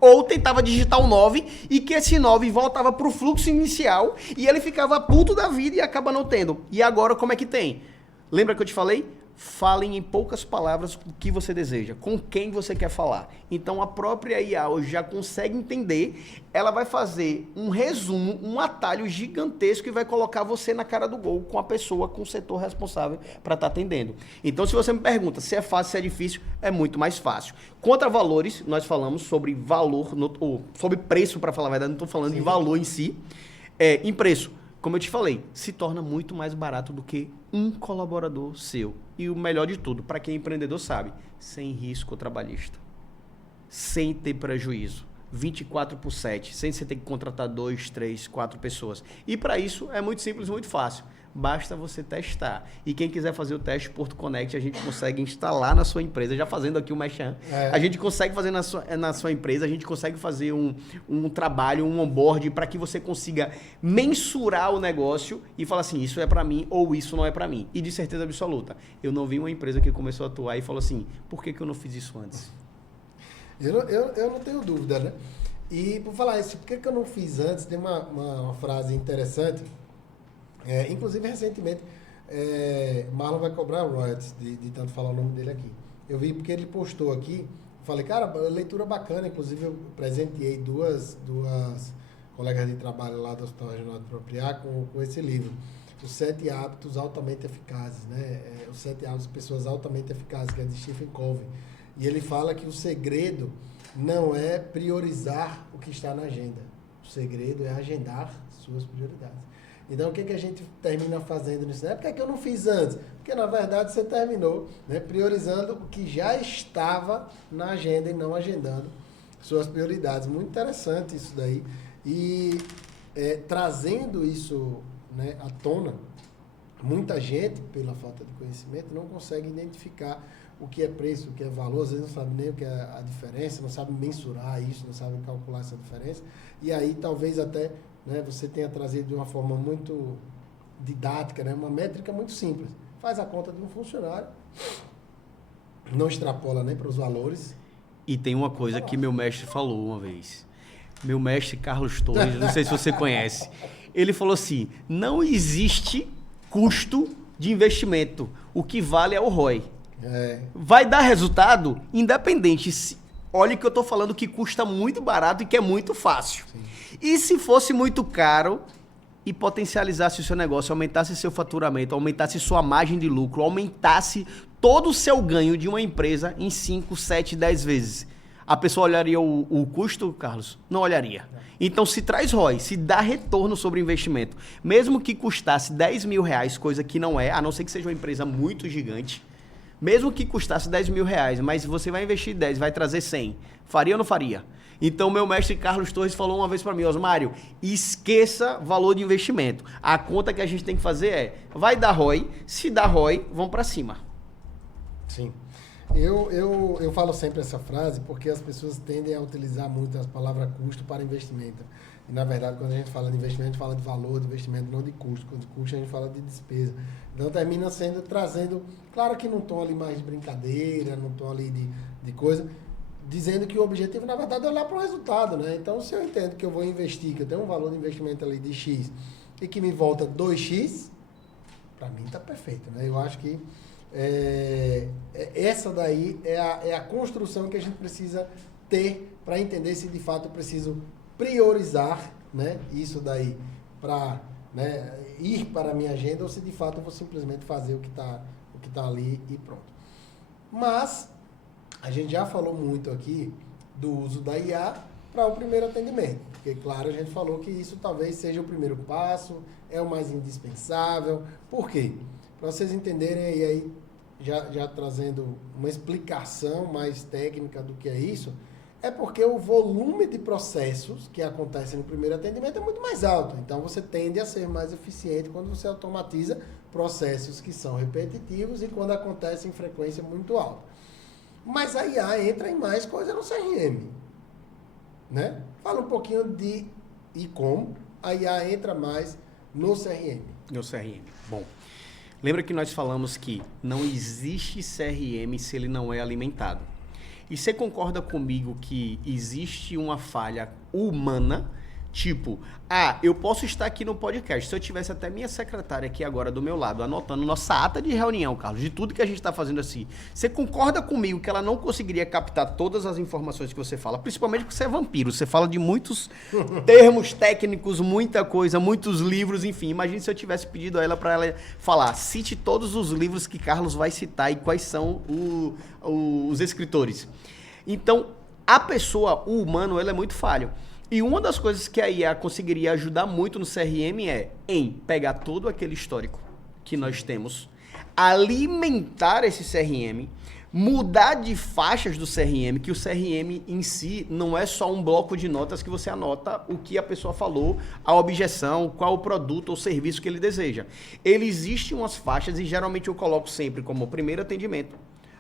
Ou tentava digitar um 9 e que esse 9 voltava para o fluxo inicial e ele ficava puto da vida e acaba não tendo. E agora como é que tem? Lembra que eu te falei? falem em poucas palavras o que você deseja, com quem você quer falar. Então a própria IA hoje já consegue entender, ela vai fazer um resumo, um atalho gigantesco e vai colocar você na cara do gol com a pessoa, com o setor responsável para estar atendendo. Então se você me pergunta se é fácil, se é difícil, é muito mais fácil. Contra valores, nós falamos sobre valor, ou sobre preço, para falar a verdade, não estou falando de valor em si. Em preço, como eu te falei, se torna muito mais barato do que um colaborador seu. E o melhor de tudo, para quem é empreendedor sabe, sem risco trabalhista, sem ter prejuízo, 24/7, sem você ter que contratar 2, 3, 4 pessoas. E para isso é muito simples, muito fácil. Basta você testar. E quem quiser fazer o teste Porto Connect, a gente consegue instalar na sua empresa, já fazendo aqui o Merchan. A gente consegue fazer na sua empresa, a gente consegue fazer um trabalho, um onboard, para que você consiga mensurar o negócio e falar assim, isso é para mim ou isso não é para mim. E de certeza absoluta, eu não vi uma empresa que começou a atuar e falou assim, por que eu não fiz isso antes? Eu não tenho dúvida, né? E por falar isso, por que eu não fiz antes? Tem uma frase interessante. Inclusive, recentemente, Marlon vai cobrar royalties de tanto falar o nome dele aqui. Eu vi porque ele postou aqui, falei, cara, leitura bacana, inclusive eu presenteei duas colegas de trabalho lá do Hospital Regional de Propriá com esse livro, Os 7 Hábitos Altamente Eficazes, né? Os 7 Hábitos de Pessoas Altamente Eficazes, que é de Stephen Covey. E ele fala que o segredo não é priorizar o que está na agenda, o segredo é agendar suas prioridades. Então, o que a gente termina fazendo nisso? Por que eu não fiz antes? Porque, na verdade, você terminou, né, priorizando o que já estava na agenda e não agendando suas prioridades. Muito interessante isso daí. E trazendo isso, né, à tona, muita gente, pela falta de conhecimento, não consegue identificar o que é preço, o que é valor, às vezes não sabe nem o que é a diferença, não sabe mensurar isso, não sabe calcular essa diferença. E aí, talvez até... né, você tenha trazido de uma forma muito didática, né, uma métrica muito simples. Faz a conta de um funcionário, não extrapola nem para os valores. E tem uma coisa que meu mestre falou uma vez. Meu mestre Carlos Torres, não sei se você conhece. Ele falou assim, não existe custo de investimento. O que vale é o ROI. Vai dar resultado independente. Olha que eu estou falando que custa muito barato e que é muito fácil. Sim. E se fosse muito caro e potencializasse o seu negócio, aumentasse seu faturamento, aumentasse sua margem de lucro, aumentasse todo o seu ganho de uma empresa em 5, 7, 10 vezes, a pessoa olharia o custo, Carlos? Não olharia. Então, se traz ROI, se dá retorno sobre o investimento, mesmo que custasse 10 mil reais, coisa que não é, a não ser que seja uma empresa muito gigante, mesmo que custasse 10 mil reais, mas você vai investir 10, vai trazer 100. Faria ou não faria? Então, meu mestre Carlos Torres falou uma vez para mim, Osmário, esqueça valor de investimento. A conta que a gente tem que fazer vai dar ROI, se dá ROI, vamos para cima. Sim. Eu falo sempre essa frase porque as pessoas tendem a utilizar muito as palavras custo para investimento. E, na verdade, quando a gente fala de investimento, a gente fala de valor de investimento, não de custo. Quando de custo, a gente fala de despesa. Então, termina trazendo, claro que num tom ali mais de brincadeira, num tom ali de coisa, dizendo que o objetivo, na verdade, é olhar para o resultado, né? Então, se eu entendo que eu vou investir, que eu tenho um valor de investimento ali de X e que me volta 2X, para mim está perfeito, né? Eu acho que essa daí é a construção que a gente precisa ter para entender se de fato eu preciso priorizar, né, isso daí para, né, ir para a minha agenda ou se de fato eu vou simplesmente fazer o que tá ali e pronto. Mas a gente já falou muito aqui do uso da IA para o primeiro atendimento, porque claro, a gente falou que isso talvez seja o primeiro passo, é o mais indispensável. Por quê? Para vocês entenderem, e aí já trazendo uma explicação mais técnica do que é isso, é porque o volume de processos que acontecem no primeiro atendimento é muito mais alto. Então, você tende a ser mais eficiente quando você automatiza processos que são repetitivos e quando acontecem em frequência muito alta. Mas a IA entra em mais coisa no CRM. Né? Fala um pouquinho de como a IA entra mais no CRM. No CRM. Bom, lembra que nós falamos que não existe CRM se ele não é alimentado. E você concorda comigo que existe uma falha humana Tipo, eu posso estar aqui no podcast. Se eu tivesse até minha secretária aqui agora do meu lado, anotando nossa ata de reunião, Carlos, de tudo que a gente está fazendo assim, você concorda comigo que ela não conseguiria captar todas as informações que você fala? Principalmente porque você é vampiro. Você fala de muitos termos técnicos, muita coisa, muitos livros, enfim. Imagine se eu tivesse pedido a ela para ela falar, cite todos os livros que Carlos vai citar e quais são os escritores. Então, a pessoa, o humano, ele é muito falho. E uma das coisas que a IA conseguiria ajudar muito no CRM é em pegar todo aquele histórico que nós temos, alimentar esse CRM, mudar de faixas do CRM, que o CRM em si não é só um bloco de notas que você anota o que a pessoa falou, a objeção, qual o produto ou serviço que ele deseja. Ele existe umas faixas e geralmente eu coloco sempre como primeiro atendimento,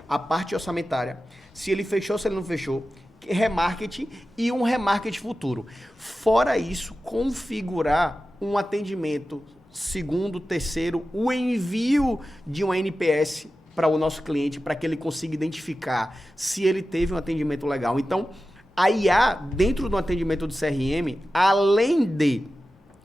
a parte orçamentária, se ele fechou, se ele não fechou, remarketing e um remarketing futuro. Fora isso, configurar um atendimento segundo, terceiro, o envio de um NPS para o nosso cliente, para que ele consiga identificar se ele teve um atendimento legal. Então, a IA, dentro do atendimento do CRM, além de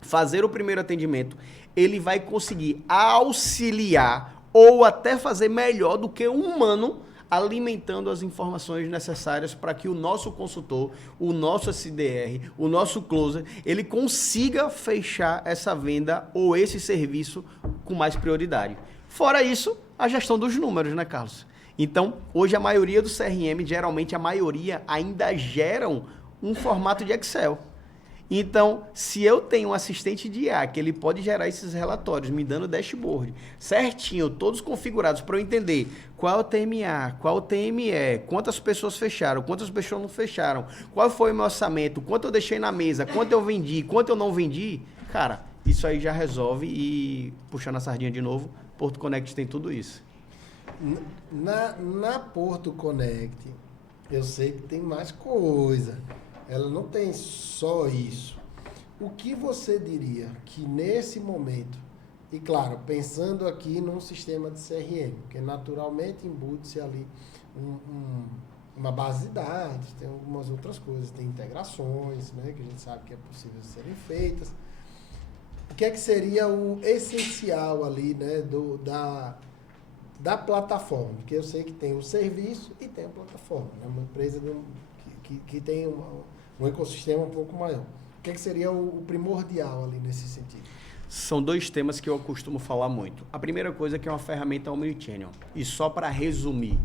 fazer o primeiro atendimento, ele vai conseguir auxiliar ou até fazer melhor do que um humano, alimentando as informações necessárias para que o nosso consultor, o nosso SDR, o nosso closer, ele consiga fechar essa venda ou esse serviço com mais prioridade. Fora isso, a gestão dos números, né, Carlos? Então, hoje a maioria do CRM, geralmente a maioria ainda geram um formato de Excel. Então, se eu tenho um assistente de IA, que ele pode gerar esses relatórios, me dando dashboard, certinho, todos configurados para eu entender qual é o TMA, qual é o TME, quantas pessoas fecharam, quantas pessoas não fecharam, qual foi o meu orçamento, quanto eu deixei na mesa, quanto eu vendi, quanto eu não vendi, cara, isso aí já resolve e, puxando a sardinha de novo, Porto Connect tem tudo isso. Na Porto Connect, eu sei que tem mais coisa. Ela não tem só isso. O que você diria que nesse momento, e claro, pensando aqui num sistema de CRM, que naturalmente embute-se ali uma base de dados, tem algumas outras coisas, tem integrações, né, que a gente sabe que é possível serem feitas. O que é que seria o essencial ali, né, da plataforma? Porque eu sei que tem o serviço e tem a plataforma, né, uma empresa que tem um ecossistema um pouco maior. O que é que seria o primordial ali nesse sentido? São dois temas que eu costumo falar muito. A primeira coisa é que é uma ferramenta omnichannel. E só para resumir,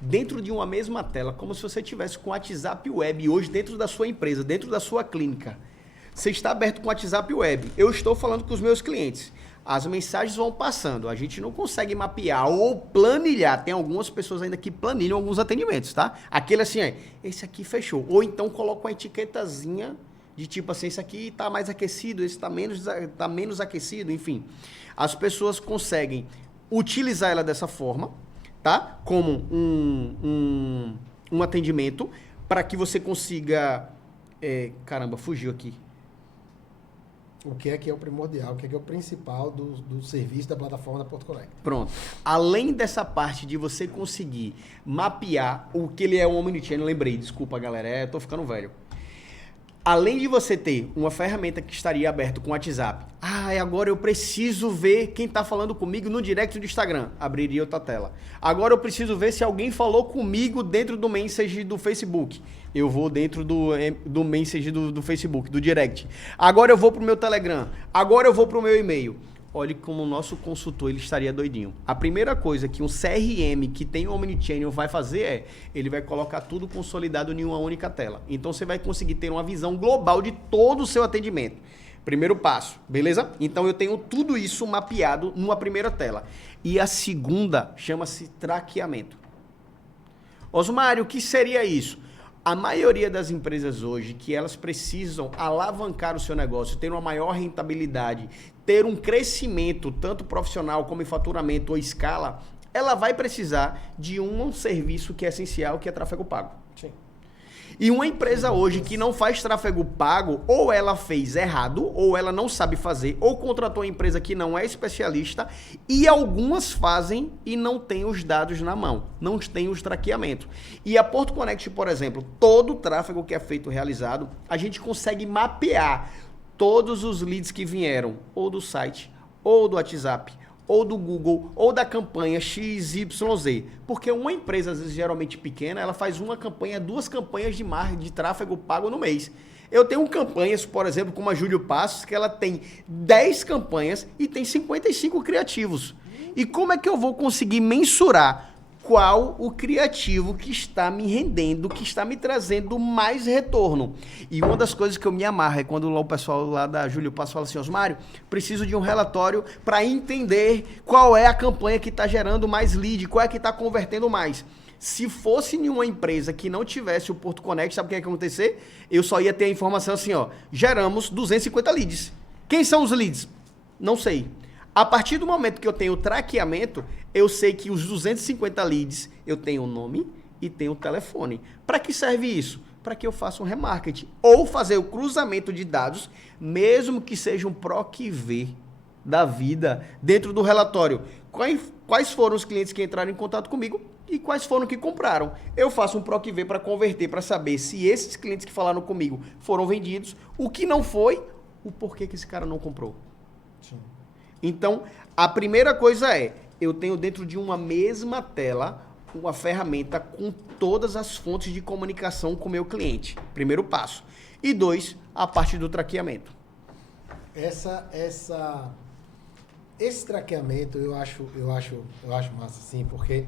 dentro de uma mesma tela, como se você tivesse com o WhatsApp Web hoje dentro da sua empresa, dentro da sua clínica. Você está aberto com o WhatsApp Web. Eu estou falando com os meus clientes. As mensagens vão passando. A gente não consegue mapear ou planilhar. Tem algumas pessoas ainda que planilham alguns atendimentos, tá? Aquele assim, esse aqui fechou. Ou então coloca uma etiquetazinha de tipo assim, esse aqui está mais aquecido, esse está menos aquecido, enfim. As pessoas conseguem utilizar ela dessa forma, tá? Como um atendimento para que você consiga... caramba, fugiu aqui. O que é o primordial, o que é o principal do serviço da plataforma da Porto Connect. Pronto. Além dessa parte de você conseguir mapear o que ele é um omnichannel, lembrei, desculpa galera, eu tô ficando velho. Além de você ter uma ferramenta que estaria aberta com o WhatsApp, agora eu preciso ver quem está falando comigo no direct do Instagram, abriria outra tela. Agora eu preciso ver se alguém falou comigo dentro do message do Facebook. Eu vou dentro do message do Facebook, do direct. Agora eu vou para o meu Telegram. Agora eu vou para o meu e-mail. Olhe como o nosso consultor ele estaria doidinho. A primeira coisa que um CRM que tem um Omnichannel vai fazer ele vai colocar tudo consolidado em uma única tela. Então você vai conseguir ter uma visão global de todo o seu atendimento. Primeiro passo, beleza? Então eu tenho tudo isso mapeado numa primeira tela. E a segunda chama-se traqueamento. Osmário, o que seria isso? A maioria das empresas hoje que elas precisam alavancar o seu negócio, ter uma maior rentabilidade, ter um crescimento tanto profissional como em faturamento ou escala, ela vai precisar de um serviço que é essencial, que é tráfego pago. Sim. E uma empresa hoje que não faz tráfego pago, ou ela fez errado, ou ela não sabe fazer, ou contratou uma empresa que não é especialista, e algumas fazem e não tem os dados na mão, não tem os traqueamentos. E a Porto Connect, por exemplo, todo o tráfego que é feito realizado, a gente consegue mapear todos os leads que vieram ou do site, ou do WhatsApp, ou do Google, ou da campanha XYZ. Porque uma empresa, às vezes, geralmente pequena, ela faz uma campanha, 2 campanhas de marketing, de tráfego pago no mês. Eu tenho campanhas, por exemplo, como a Júlio Passos, que ela tem 10 campanhas e tem 55 criativos. E como é que eu vou conseguir mensurar qual o criativo que está me rendendo, que está me trazendo mais retorno? E uma das coisas que eu me amarro é quando o pessoal lá da Júlio Passos fala assim, Osmário, preciso de um relatório para entender qual é a campanha que está gerando mais lead, qual é que está convertendo mais. Se fosse em uma empresa que não tivesse o Porto Connect, sabe o que ia acontecer? Eu só ia ter a informação assim, ó, geramos 250 leads. Quem são os leads? Não sei. A partir do momento que eu tenho o traqueamento, eu sei que os 250 leads, eu tenho o nome e tenho o telefone. Para que serve isso? Para que eu faça um remarketing. Ou fazer o cruzamento de dados, mesmo que seja um PROC-V da vida, dentro do relatório. Quais foram os clientes que entraram em contato comigo e quais foram que compraram. Eu faço um PROC-V para converter, para saber se esses clientes que falaram comigo foram vendidos, o que não foi, o porquê que esse cara não comprou. Sim. Então, a primeira coisa é, eu tenho dentro de uma mesma tela uma ferramenta com todas as fontes de comunicação com o meu cliente. Primeiro passo. E 2, a parte do traqueamento. Esse traqueamento eu acho massa, sim, porque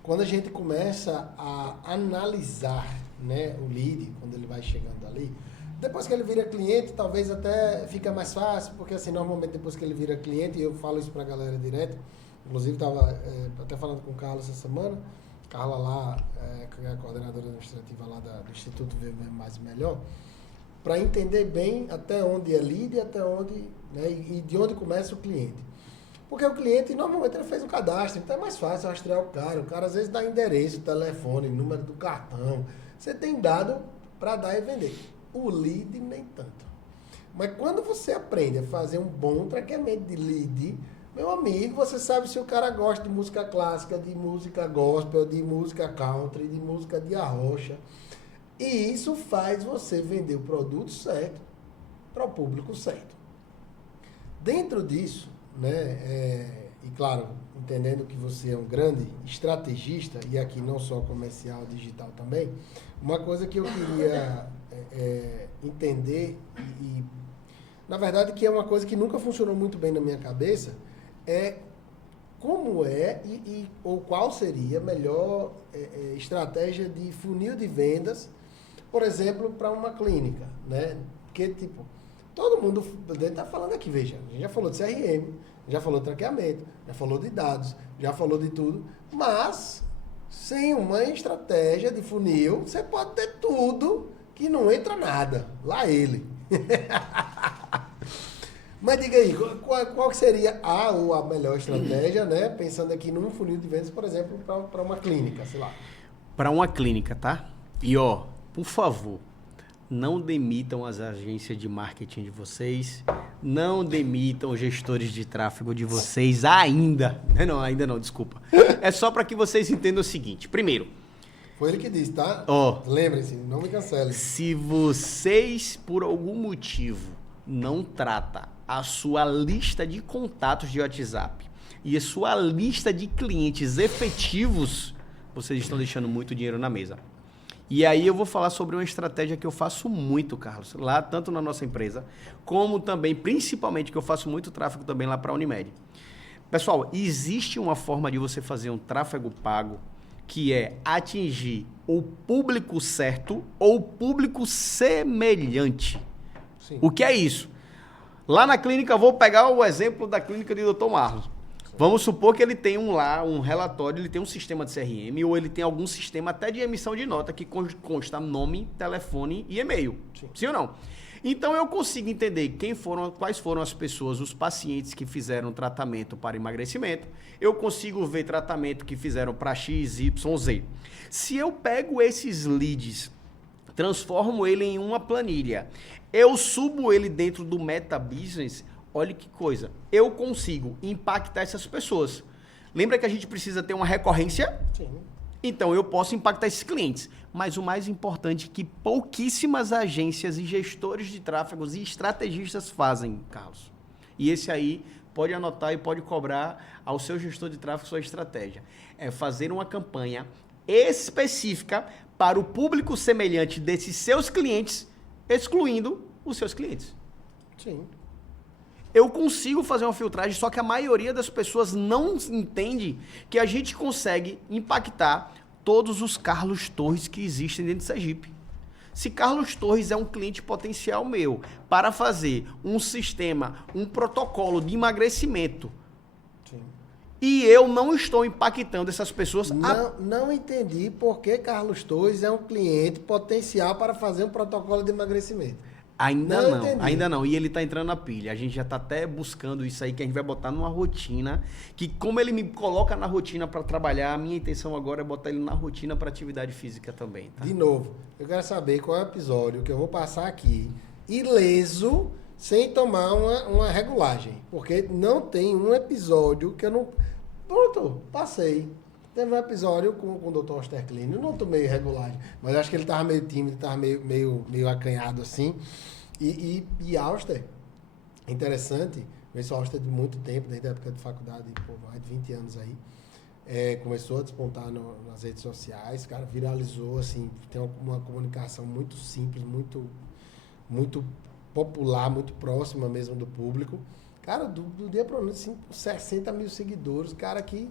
quando a gente começa a analisar, né, o lead, quando ele vai chegando ali, depois que ele vira cliente, talvez até fica mais fácil, porque assim, normalmente depois que ele vira cliente, e eu falo isso pra galera direto, inclusive estava até falando com o Carlos essa semana, Carla lá, que é a coordenadora administrativa lá do Instituto Viver Mais e Melhor, para entender bem até onde é lead, até onde, né, e de onde começa o cliente. Porque o cliente, normalmente, ele fez um cadastro, então é mais fácil rastrear o cara às vezes dá endereço, telefone, número do cartão. Você tem dado para dar e vender. O lead, nem tanto. Mas quando você aprende a fazer um bom traqueamento de lead, meu amigo, você sabe se o cara gosta de música clássica, de música gospel, de música country, de música de arrocha. E isso faz você vender o produto certo para o público certo. Dentro disso, né, e claro, entendendo que você é um grande estrategista, e aqui não só comercial, digital também, uma coisa que eu queria entender, e na verdade que é uma coisa que nunca funcionou muito bem na minha cabeça, é como ou qual seria a melhor estratégia de funil de vendas, por exemplo, para uma clínica, né? Porque, tipo, todo mundo está falando aqui, veja, a gente já falou de CRM, já falou de traqueamento, já falou de dados, já falou de tudo, mas sem uma estratégia de funil, você pode ter tudo que não entra nada, lá ele. Mas diga aí, qual seria a melhor estratégia, né? Pensando aqui num funil de vendas, por exemplo, para uma clínica, sei lá. Para uma clínica, tá? E ó, por favor, não demitam as agências de marketing de vocês, não demitam os gestores de tráfego de vocês ainda. Ainda não, desculpa. É só para que vocês entendam o seguinte. Primeiro, foi ele que disse, tá? Lembrem-se, não me cancele. Se vocês, por algum motivo, não tratam a sua lista de contatos de WhatsApp e a sua lista de clientes efetivos, vocês estão deixando muito dinheiro na mesa. E aí eu vou falar sobre uma estratégia que eu faço muito, Carlos, lá tanto na nossa empresa, como também, principalmente, que eu faço muito tráfego também lá para a Unimed. Pessoal, existe uma forma de você fazer um tráfego pago que é atingir o público certo ou o público semelhante. Sim. O que é isso? Lá na clínica, eu vou pegar o exemplo da clínica de Dr. Marlos. Vamos supor que ele tem um relatório, ele tem um sistema de CRM ou ele tem algum sistema até de emissão de nota que consta nome, telefone e e-mail. Sim ou não? Então eu consigo entender quais foram as pessoas, os pacientes que fizeram tratamento para emagrecimento. Eu consigo ver tratamento que fizeram para X, Y, Z. Se eu pego esses leads, transformo ele em uma planilha, eu subo ele dentro do Meta Business, olha que coisa, eu consigo impactar essas pessoas. Lembra que a gente precisa ter uma recorrência? Sim. Então, eu posso impactar esses clientes. Mas o mais importante é que pouquíssimas agências e gestores de tráfego e estrategistas fazem, Carlos. E esse aí pode anotar e pode cobrar ao seu gestor de tráfego sua estratégia. É fazer uma campanha específica para o público semelhante desses seus clientes, excluindo os seus clientes. Sim. Eu consigo fazer uma filtragem, só que a maioria das pessoas não entende que a gente consegue impactar todos os Carlos Torres que existem dentro de Sergipe. Se Carlos Torres é um cliente potencial meu para fazer um sistema, um protocolo de emagrecimento, Sim. e eu não estou impactando essas pessoas... Não entendi por que Carlos Torres é um cliente potencial para fazer um protocolo de emagrecimento. Ainda não. E ele tá entrando na pilha. A gente já tá até buscando isso aí, que a gente vai botar numa rotina, que como ele me coloca na rotina para trabalhar, a minha intenção agora é botar ele na rotina para atividade física também. Tá? De novo, eu quero saber qual é o episódio que eu vou passar aqui, ileso, sem tomar uma regulagem. Porque não tem um episódio que eu não... Pronto, passei. Teve um episódio com o Dr. Osterclini, eu não tomei regulagem, mas acho que ele estava meio tímido, estava meio acanhado assim. E Auster, interessante, conheço o Auster de muito tempo, desde a época de faculdade, por mais de 20 anos aí. Começou a despontar nas redes sociais, cara, viralizou, assim, tem uma comunicação muito simples, muito popular, muito próxima mesmo do público. Cara, do dia para o noite, assim, 60 mil seguidores, cara que...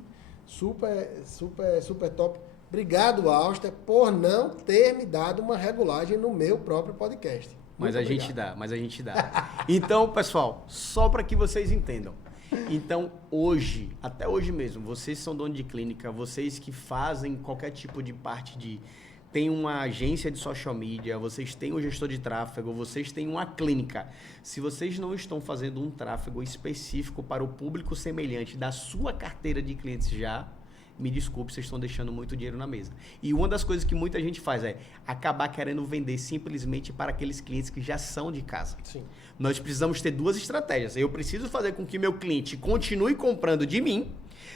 Super top. Obrigado, Auster, por não ter me dado uma regulagem no meu próprio podcast. Mas a gente dá. Então, pessoal, só para que vocês entendam. Então, hoje, até hoje mesmo, vocês são dono de clínica, vocês que fazem qualquer tipo de parte de... Tem uma agência de social media, vocês têm um gestor de tráfego, vocês têm uma clínica. Se vocês não estão fazendo um tráfego específico para o público semelhante da sua carteira de clientes já, me desculpe, vocês estão deixando muito dinheiro na mesa. E uma das coisas que muita gente faz é acabar querendo vender simplesmente para aqueles clientes que já são de casa. Sim. Nós precisamos ter duas estratégias. Eu preciso fazer com que meu cliente continue comprando de mim,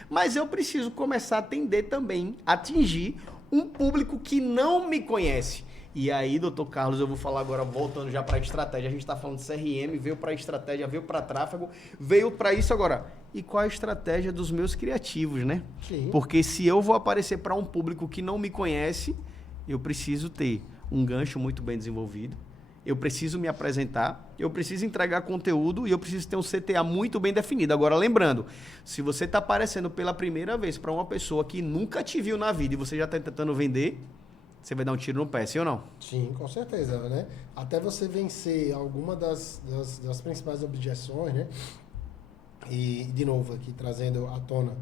mas eu preciso começar a atender também, atingir um público que não me conhece. E aí, doutor Carlos, eu vou falar agora, voltando já para a estratégia. A gente está falando de CRM, veio para a estratégia, veio para tráfego, veio para isso agora. E qual a estratégia dos meus criativos, né? Sim. Porque se eu vou aparecer para um público que não me conhece, eu preciso ter um gancho muito bem desenvolvido, eu preciso me apresentar, eu preciso entregar conteúdo e eu preciso ter um CTA muito bem definido. Agora, lembrando, se você está aparecendo pela primeira vez para uma pessoa que nunca te viu na vida e você já está tentando vender, você vai dar um tiro no pé, sim ou não? Sim, com certeza, né? Até você vencer alguma das principais objeções, né? E, de novo, aqui trazendo à tona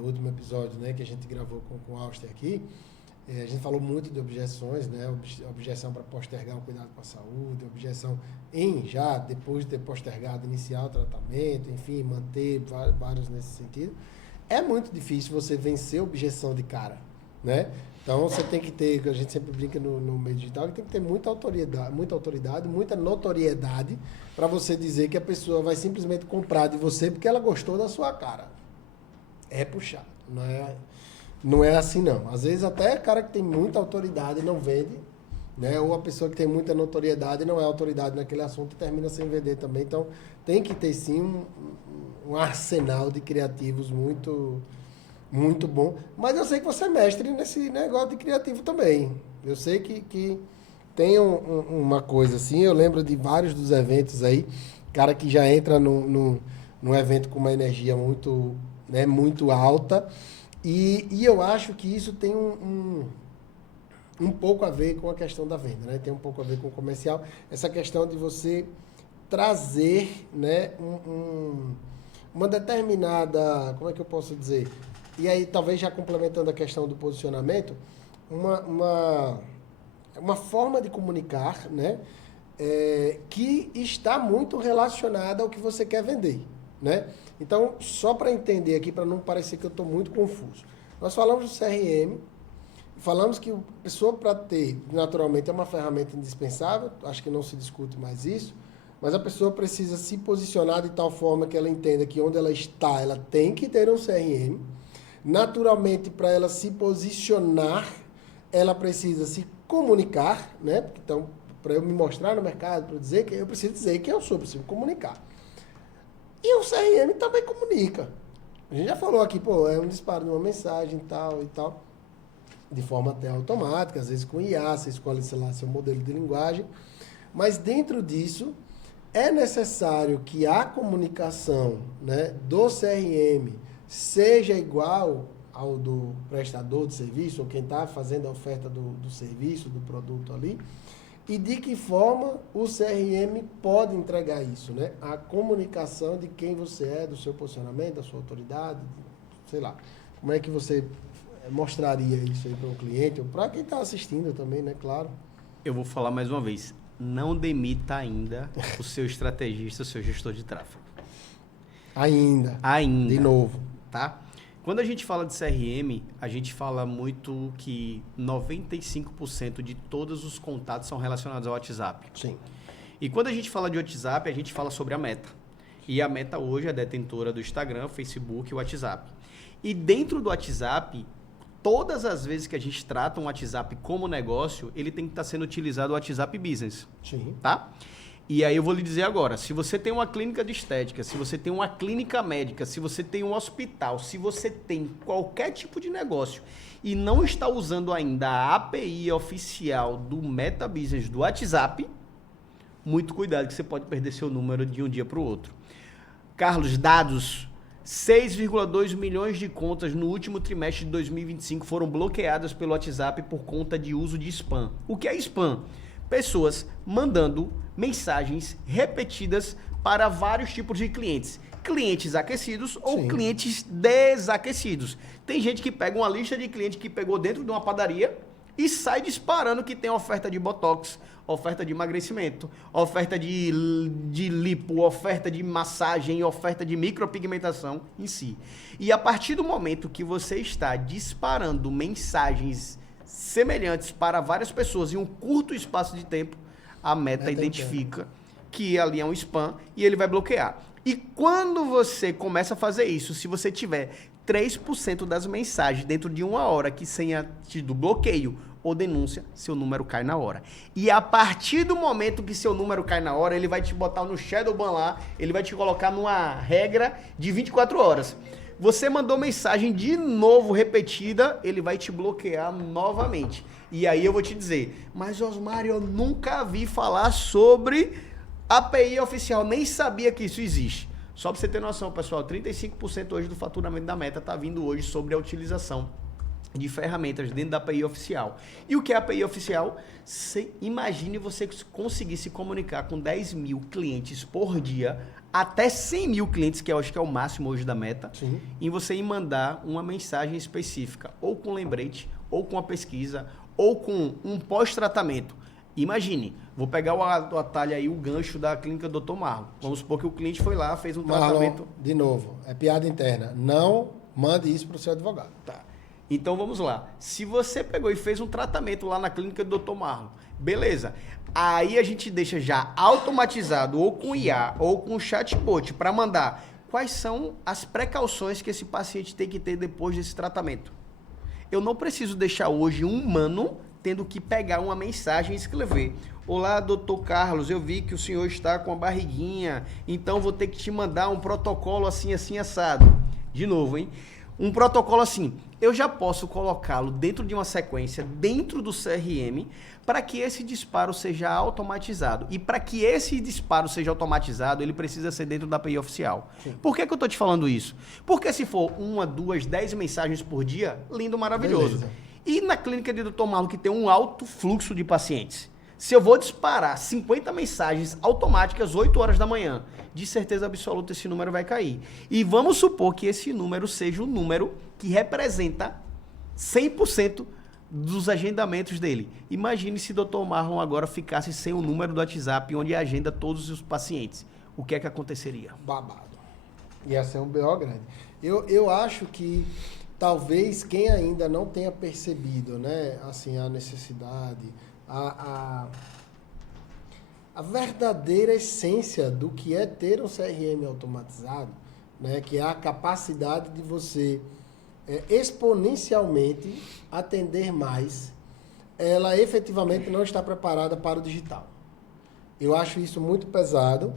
o último episódio, né, que a gente gravou com o Auster aqui, a gente falou muito de objeções, né? Objeção para postergar o cuidado com a saúde, objeção depois de ter postergado, iniciar o tratamento, enfim, manter vários nesse sentido. É muito difícil você vencer a objeção de cara, né? Então você tem que ter, a gente sempre brinca no meio digital, que tem que ter muita autoridade, muita notoriedade para você dizer que a pessoa vai simplesmente comprar de você porque ela gostou da sua cara. É puxado, não é assim não. Às vezes até cara que tem muita autoridade não vende, né? Ou a pessoa que tem muita notoriedade não é autoridade naquele assunto e termina sem vender também. Então tem que ter sim um arsenal de criativos muito bom. Mas eu sei que você é mestre nesse negócio de criativo também. Eu sei que tem uma coisa assim, eu lembro de vários dos eventos aí, cara que já entra num evento com uma energia muito alta. E eu acho que isso tem um pouco a ver com a questão da venda, né? Tem um pouco a ver com o comercial. Essa questão de você trazer, né, uma determinada... Como é que eu posso dizer? E aí, talvez já complementando a questão do posicionamento, uma forma de comunicar, né, que está muito relacionada ao que você quer vender, né? Então, só para entender aqui, para não parecer que eu estou muito confuso. Nós falamos do CRM, falamos que a pessoa para ter, naturalmente, é uma ferramenta indispensável, acho que não se discute mais isso, mas a pessoa precisa se posicionar de tal forma que ela entenda que onde ela está, ela tem que ter um CRM, Naturalmente, para ela se posicionar, ela precisa se comunicar, né? Então, para eu me mostrar no mercado, para dizer que eu preciso dizer quem eu sou, preciso comunicar. E o CRM também comunica. A gente já falou aqui, é um disparo de uma mensagem e tal, de forma até automática, às vezes com IA, você escolhe, sei lá, seu modelo de linguagem. Mas dentro disso, é necessário que a comunicação, né, do CRM seja igual ao do prestador de serviço, ou quem está fazendo a oferta do serviço, do produto ali, e de que forma o CRM pode entregar isso, né? A comunicação de quem você é, do seu posicionamento, da sua autoridade, sei lá. Como é que você mostraria isso aí para um cliente, ou para quem está assistindo também, né? Claro. Eu vou falar mais uma vez. Não demita ainda o seu estrategista, o seu gestor de tráfego. Ainda. De novo. Tá? Quando a gente fala de CRM, a gente fala muito que 95% de todos os contatos são relacionados ao WhatsApp. Sim. E quando a gente fala de WhatsApp, a gente fala sobre a Meta. E a Meta hoje é detentora do Instagram, Facebook e WhatsApp. E dentro do WhatsApp, todas as vezes que a gente trata um WhatsApp como negócio, ele tem que estar sendo utilizado o WhatsApp Business. Sim. Tá? E aí eu vou lhe dizer agora, se você tem uma clínica de estética, se você tem uma clínica médica, se você tem um hospital, se você tem qualquer tipo de negócio e não está usando ainda a API oficial do Meta Business do WhatsApp, muito cuidado que você pode perder seu número de um dia para o outro. Carlos, dados: 6,2 milhões de contas no último trimestre de 2025 foram bloqueadas pelo WhatsApp por conta de uso de spam. O que é spam? Pessoas mandando mensagens repetidas para vários tipos de clientes. Clientes aquecidos ou Sim. clientes desaquecidos. Tem gente que pega uma lista de clientes que pegou dentro de uma padaria e sai disparando que tem oferta de botox, oferta de emagrecimento, oferta de lipo, oferta de massagem, oferta de micropigmentação em si. E a partir do momento que você está disparando mensagens semelhantes para várias pessoas em um curto espaço de tempo, a Meta identifica que ali é um spam e ele vai bloquear. E quando você começa a fazer isso, se você tiver 3% das mensagens dentro de uma hora que tenha tido bloqueio ou denúncia, seu número cai na hora. E a partir do momento que seu número cai na hora, ele vai te botar no shadow ban lá, ele vai te colocar numa regra de 24 horas. Você mandou mensagem de novo repetida, ele vai te bloquear novamente. E aí eu vou te dizer, mas Osmar, eu nunca vi falar sobre API oficial, nem sabia que isso existe. Só para você ter noção, pessoal, 35% hoje do faturamento da Meta está vindo hoje sobre a utilização de ferramentas dentro da API oficial. E o que é a API oficial? Imagine você conseguir se comunicar com 10 mil clientes por dia, até 100 mil clientes, que eu acho que é o máximo hoje da Meta, Sim. e você ir mandar uma mensagem específica, ou com lembrete, ou com a pesquisa, ou com um pós-tratamento. Imagine, vou pegar o atalho aí, o gancho da clínica Dr. Marlon. Vamos supor que o cliente foi lá, fez um tratamento... Marlon, de novo, é piada interna. Não mande isso para o seu advogado. Tá. Então vamos lá. Se você pegou e fez um tratamento lá na clínica do Dr. Marlon, beleza. Aí a gente deixa já automatizado, ou com IA, ou com chatbot, para mandar quais são as precauções que esse paciente tem que ter depois desse tratamento. Eu não preciso deixar hoje um humano tendo que pegar uma mensagem e escrever: olá, doutor Carlos, eu vi que o senhor está com a barriguinha, então vou ter que te mandar um protocolo assim, assim, assado. De novo, hein? Um protocolo assim, eu já posso colocá-lo dentro de uma sequência, dentro do CRM, para que esse disparo seja automatizado. E para que esse disparo seja automatizado, ele precisa ser dentro da API oficial. Sim. Por que eu estou te falando isso? Porque se for 1, 2, 10 mensagens por dia, lindo, maravilhoso. Beleza. E na clínica de Dr. Marlon, que tem um alto fluxo de pacientes, se eu vou disparar 50 mensagens automáticas 8 horas da manhã, de certeza absoluta esse número vai cair. E vamos supor que esse número seja um número que representa 100% dos agendamentos dele. Imagine se o Dr. Marlon agora ficasse sem o número do WhatsApp onde agenda todos os pacientes. O que é que aconteceria? Babado. Ia ser um BO grande. Eu acho que talvez quem ainda não tenha percebido, né, assim, a necessidade, a verdadeira essência do que é ter um CRM automatizado, né, que é a capacidade de você exponencialmente atender mais, ela efetivamente não está preparada para o digital. Eu acho isso muito pesado.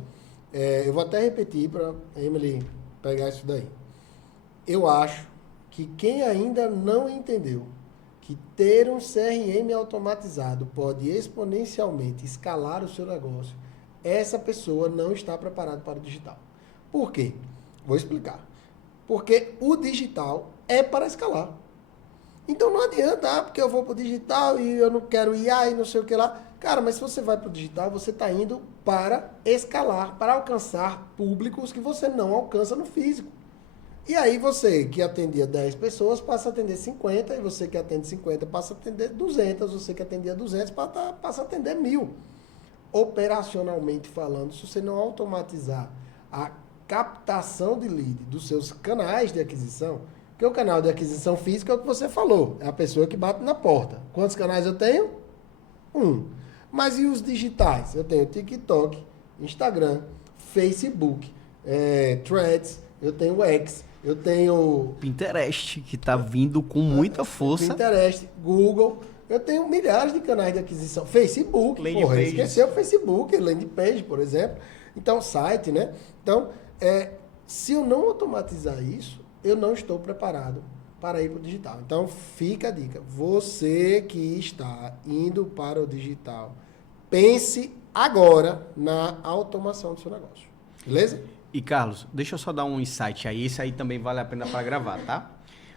Eu vou até repetir para a Emily pegar isso daí. Eu acho que quem ainda não entendeu que ter um CRM automatizado pode exponencialmente escalar o seu negócio, essa pessoa não está preparada para o digital. Por quê? Vou explicar. Porque o digital é para escalar. Então não adianta, porque eu vou para o digital e eu não quero IA e não sei o que lá. Cara, mas se você vai para o digital, você está indo para escalar, para alcançar públicos que você não alcança no físico. E aí você que atendia 10 pessoas passa a atender 50, e você que atende 50 passa a atender 200, você que atendia 200 passa a atender 1.000. Operacionalmente falando, se você não automatizar a captação de lead dos seus canais de aquisição, porque o canal de aquisição física é o que você falou, é a pessoa que bate na porta. Quantos canais eu tenho? 1. Mas e os digitais? Eu tenho TikTok, Instagram, Facebook, Threads, eu tenho X, eu tenho Pinterest, que está vindo com muita força. Pinterest, Google, eu tenho milhares de canais de aquisição. Facebook, esqueceu o Facebook, landing page, por exemplo. Então, site, né? Então, se eu não automatizar isso, eu não estou preparado para ir para o digital. Então, fica a dica. Você que está indo para o digital, pense agora na automação do seu negócio. Beleza? E, Carlos, deixa eu só dar um insight aí. Esse aí também vale a pena para gravar, tá?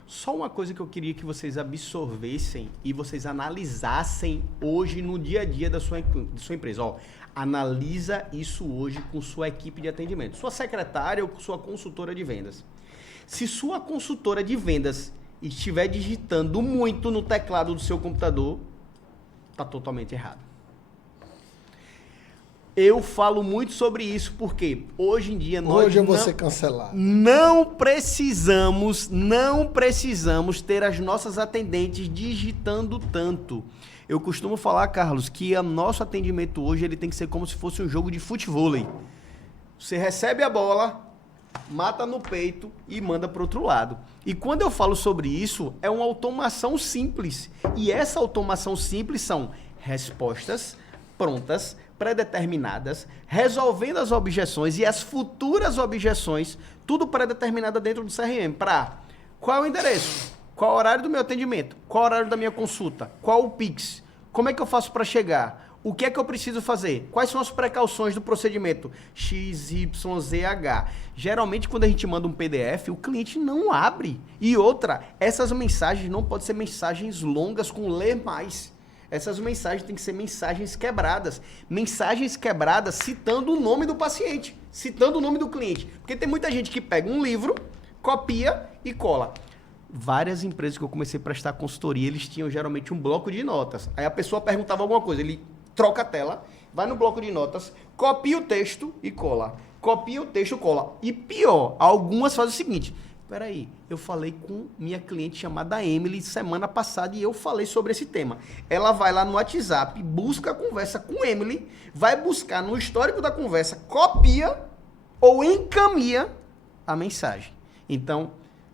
Só uma coisa que eu queria que vocês absorvessem e vocês analisassem hoje no dia a dia da sua empresa. Ó, analisa isso hoje com sua equipe de atendimento. Sua secretária ou sua consultora de vendas. Se sua consultora de vendas estiver digitando muito no teclado do seu computador, tá totalmente errado. Eu falo muito sobre isso porque hoje em dia nós hoje eu vou ser cancelado. Não precisamos ter as nossas atendentes digitando tanto. Eu costumo falar, Carlos, que o nosso atendimento hoje ele tem que ser como se fosse um jogo de futevôlei. Você recebe a bola, mata no peito e manda para o outro lado. E quando eu falo sobre isso, é uma automação simples. E essa automação simples são respostas prontas, pré-determinadas, resolvendo as objeções e as futuras objeções, tudo pré-determinado dentro do CRM. Para qual é o endereço? Qual é o horário do meu atendimento? Qual é o horário da minha consulta? Qual o Pix? Como é que eu faço para chegar? O que é que eu preciso fazer? Quais são as precauções do procedimento? X, Y, Z, H. Geralmente, quando a gente manda um PDF, o cliente não abre. E outra, essas mensagens não podem ser mensagens longas com ler mais. Essas mensagens têm que ser mensagens quebradas. Mensagens quebradas citando o nome do paciente, citando o nome do cliente. Porque tem muita gente que pega um livro, copia e cola. Várias empresas que eu comecei a prestar consultoria, eles tinham geralmente um bloco de notas. Aí a pessoa perguntava alguma coisa, ele troca a tela, vai no bloco de notas, copia o texto e cola. Copia o texto, cola. E pior, algumas fazem o seguinte: peraí, eu falei com minha cliente chamada Emily semana passada e eu falei sobre esse tema. Ela vai lá no WhatsApp, busca a conversa com Emily, vai buscar no histórico da conversa, copia ou encaminha a mensagem. Então,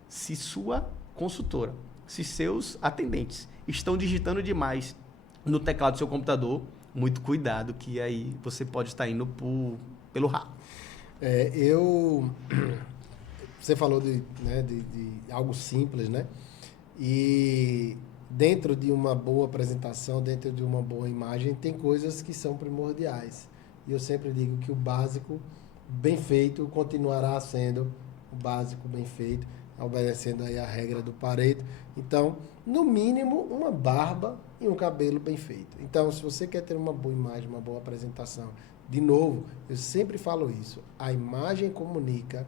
se sua consultora, se seus atendentes estão digitando demais no teclado do seu computador, muito cuidado que aí você pode estar indo pelo rabo. Você falou de algo simples, né? E dentro de uma boa apresentação, dentro de uma boa imagem, tem coisas que são primordiais. E eu sempre digo que o básico bem feito continuará sendo o básico bem feito, obedecendo aí a regra do Pareto. Então, no mínimo, uma barba e um cabelo bem feito. Então, se você quer ter uma boa imagem, uma boa apresentação, de novo, eu sempre falo isso, a imagem comunica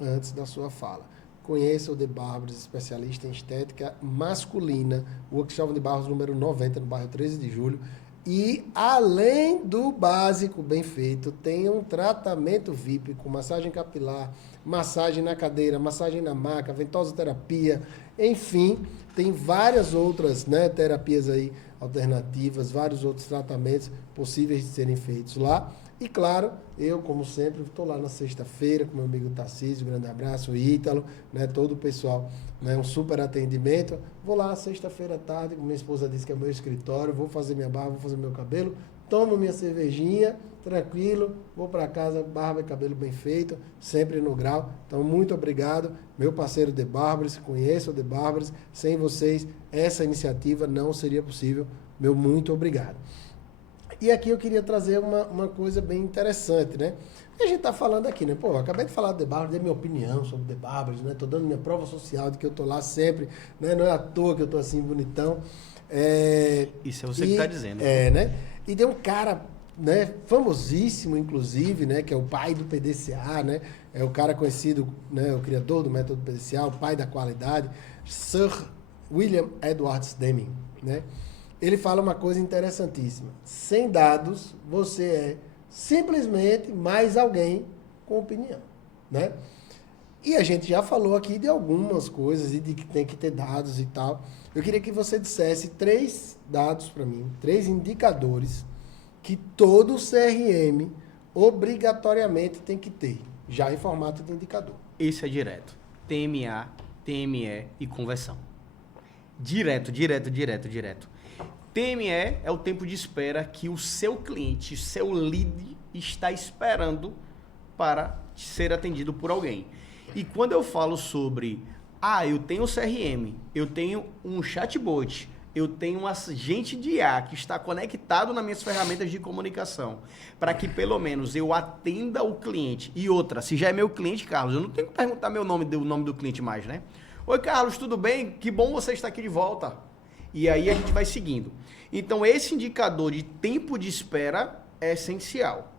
antes da sua fala. Conheça o De Bárbaros, especialista em estética masculina, workshop de Barros número 90, no bairro 13 de Julho. E, além do básico bem feito, tem um tratamento VIP com massagem capilar, massagem na cadeira, massagem na maca, ventosoterapia, Enfim, tem várias outras, né, terapias aí alternativas, vários outros tratamentos possíveis de serem feitos lá. E claro, eu, como sempre, estou lá na sexta-feira com meu amigo Tarcísio, um grande abraço, o Ítalo, né, todo o pessoal, né, um super atendimento. Vou lá sexta-feira à tarde, como minha esposa disse que é meu escritório, vou fazer minha barba, vou fazer meu cabelo, tomo minha cervejinha, tranquilo, vou para casa, barba e cabelo bem feito, sempre no grau. Então, muito obrigado, meu parceiro The Barbers, conheço o The Barbers, sem vocês essa iniciativa não seria possível. Meu muito obrigado. E aqui eu queria trazer uma coisa bem interessante, né? A gente tá falando aqui, né? Pô, eu acabei de falar do The Barbers, dei minha opinião sobre The Barbers, né? Tô dando minha prova social de que eu tô lá sempre, né? Não é à toa que eu tô assim bonitão. Isso é você que tá dizendo. Né? E tem um cara, né, famosíssimo, inclusive, né? Que é o pai do PDCA, né? É o cara conhecido, né? O criador do método PDCA, o pai da qualidade, Sir William Edwards Deming, né? Ele fala uma coisa interessantíssima. Sem dados, você é simplesmente mais alguém com opinião, né? E a gente já falou aqui de algumas coisas e de que tem que ter dados e tal. Eu queria que você dissesse 3 dados para mim, 3 indicadores que todo CRM obrigatoriamente tem que ter, já em formato de indicador. Esse é direto. TMA, TME e conversão. Direto. TME é o tempo de espera que o seu cliente, seu lead, está esperando para ser atendido por alguém. E quando eu falo sobre, eu tenho CRM, eu tenho um chatbot, eu tenho um agente de IA que está conectado nas minhas ferramentas de comunicação, para que pelo menos eu atenda o cliente. E outra, se já é meu cliente, Carlos, eu não tenho que perguntar o nome do cliente mais, né? Oi, Carlos, tudo bem? Que bom você estar aqui de volta. E aí a gente vai seguindo. Então, esse indicador de tempo de espera é essencial.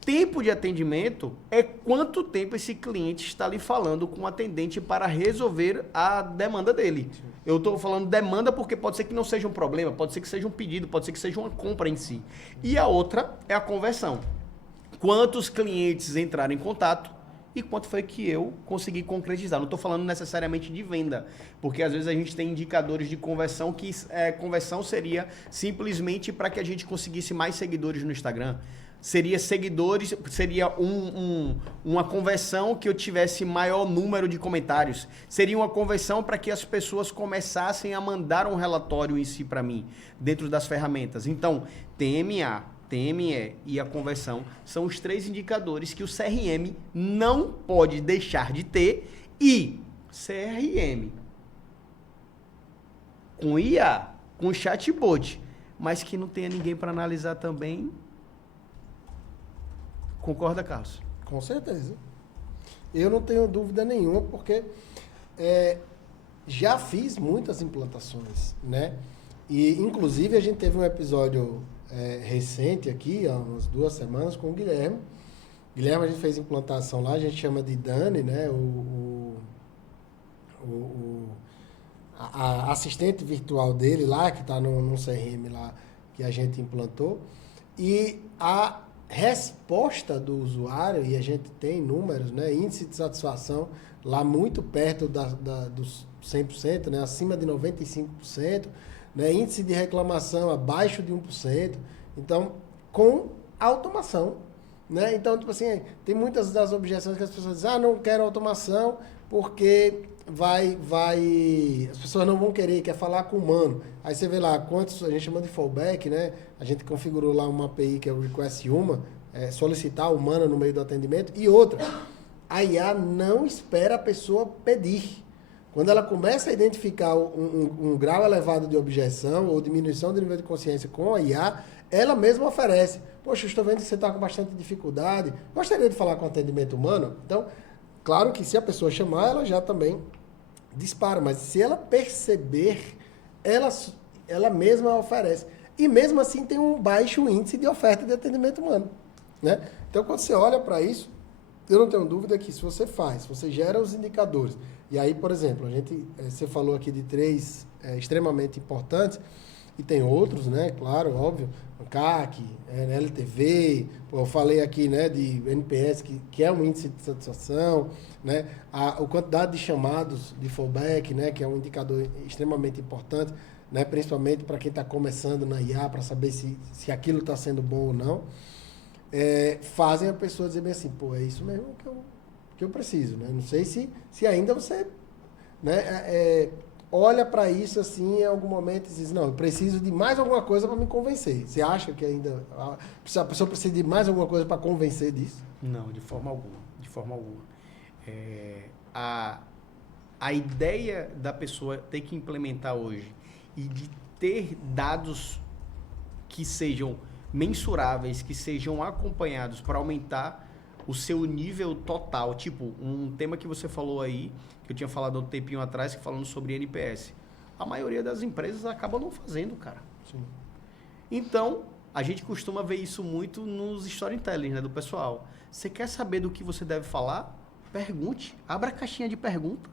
Tempo de atendimento é quanto tempo esse cliente está ali falando com o atendente para resolver a demanda dele. Eu estou falando demanda porque pode ser que não seja um problema, pode ser que seja um pedido, pode ser que seja uma compra em si. E a outra é a conversão. Quantos clientes entraram em contato e quanto foi que eu consegui concretizar. Não estou falando necessariamente de venda, porque às vezes a gente tem indicadores de conversão que conversão seria simplesmente para que a gente conseguisse mais seguidores no Instagram. Seria seguidores, seria uma conversão que eu tivesse maior número de comentários. Seria uma conversão para que as pessoas começassem a mandar um relatório em si para mim, dentro das ferramentas. Então, TMA, TME e a conversão são os 3 indicadores que o CRM não pode deixar de ter. E CRM com IA, com chatbot, mas que não tenha ninguém para analisar também. Concorda, Carlos? Com certeza. Eu não tenho dúvida nenhuma, porque já fiz muitas implantações, né? E, inclusive, a gente teve um episódio recente aqui, há umas 2 semanas, com o Guilherme. Guilherme, a gente fez implantação lá, a gente chama de Dani, né? A assistente virtual dele lá, que está no CRM lá, que a gente implantou. E a resposta do usuário, e a gente tem números, né? Índice de satisfação lá muito perto dos 100%, né? Acima de 95%. Né? Índice de reclamação abaixo de 1%, então, com automação, né? Então, tipo assim, tem muitas das objeções que as pessoas dizem, não quero automação porque as pessoas não vão quer falar com o humano. Aí você vê lá quantos, a gente chama de fallback, né? A gente configurou lá uma API que é o Request Human, solicitar humana no meio do atendimento. E outra, a IA não espera a pessoa pedir. Quando ela começa a identificar um grau elevado de objeção ou diminuição do nível de consciência com a IA, ela mesma oferece. Poxa, eu estou vendo que você está com bastante dificuldade. Gostaria de falar com atendimento humano? Então, claro que se a pessoa chamar, ela já também dispara. Mas se ela perceber, ela mesma oferece. E mesmo assim tem um baixo índice de oferta de atendimento humano, né? Então, quando você olha para isso, eu não tenho dúvida que se você gera os indicadores. E aí, por exemplo, você falou aqui de 3 extremamente importantes. E tem outros, né? Claro, óbvio. CAC, LTV, pô, eu falei aqui, né, de NPS, que é um índice de satisfação, né? A quantidade de chamados de fallback, né, que é um indicador extremamente importante, né, principalmente para quem está começando na IA, para saber se aquilo está sendo bom ou não, fazem a pessoa dizer bem assim, pô, é isso mesmo que eu preciso, né? Não sei se ainda você, né, olha para isso assim em algum momento e diz, não, eu preciso de mais alguma coisa para me convencer. Você acha que ainda a pessoa precisa de mais alguma coisa para convencer disso? Não, de forma alguma. De forma alguma. A ideia da pessoa ter que implementar hoje e de ter dados que sejam mensuráveis, que sejam acompanhados para aumentar o seu nível total. Tipo, um tema que você falou aí, que eu tinha falado há um tempinho atrás, falando sobre NPS. A maioria das empresas acaba não fazendo, cara. Sim. Então, a gente costuma ver isso muito nos storytelling, né, do pessoal. Você quer saber do que você deve falar? Pergunte. Abra a caixinha de pergunta.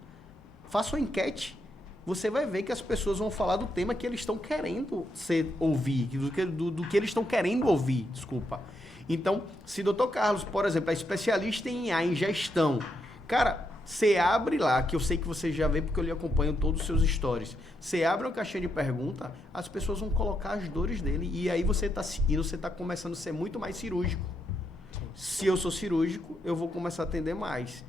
Faça uma enquete. Você vai ver que as pessoas vão falar do tema que eles estão querendo ouvir, do que eles estão querendo ouvir, desculpa. Então, se o Dr. Carlos, por exemplo, é especialista em IA, em gestão, cara, você abre lá, que eu sei que você já vê porque eu lhe acompanho todos os seus stories. Você abre uma caixinha de pergunta, as pessoas vão colocar as dores dele e aí você está seguindo, você está começando a ser muito mais cirúrgico. Se eu sou cirúrgico, eu vou começar a atender mais.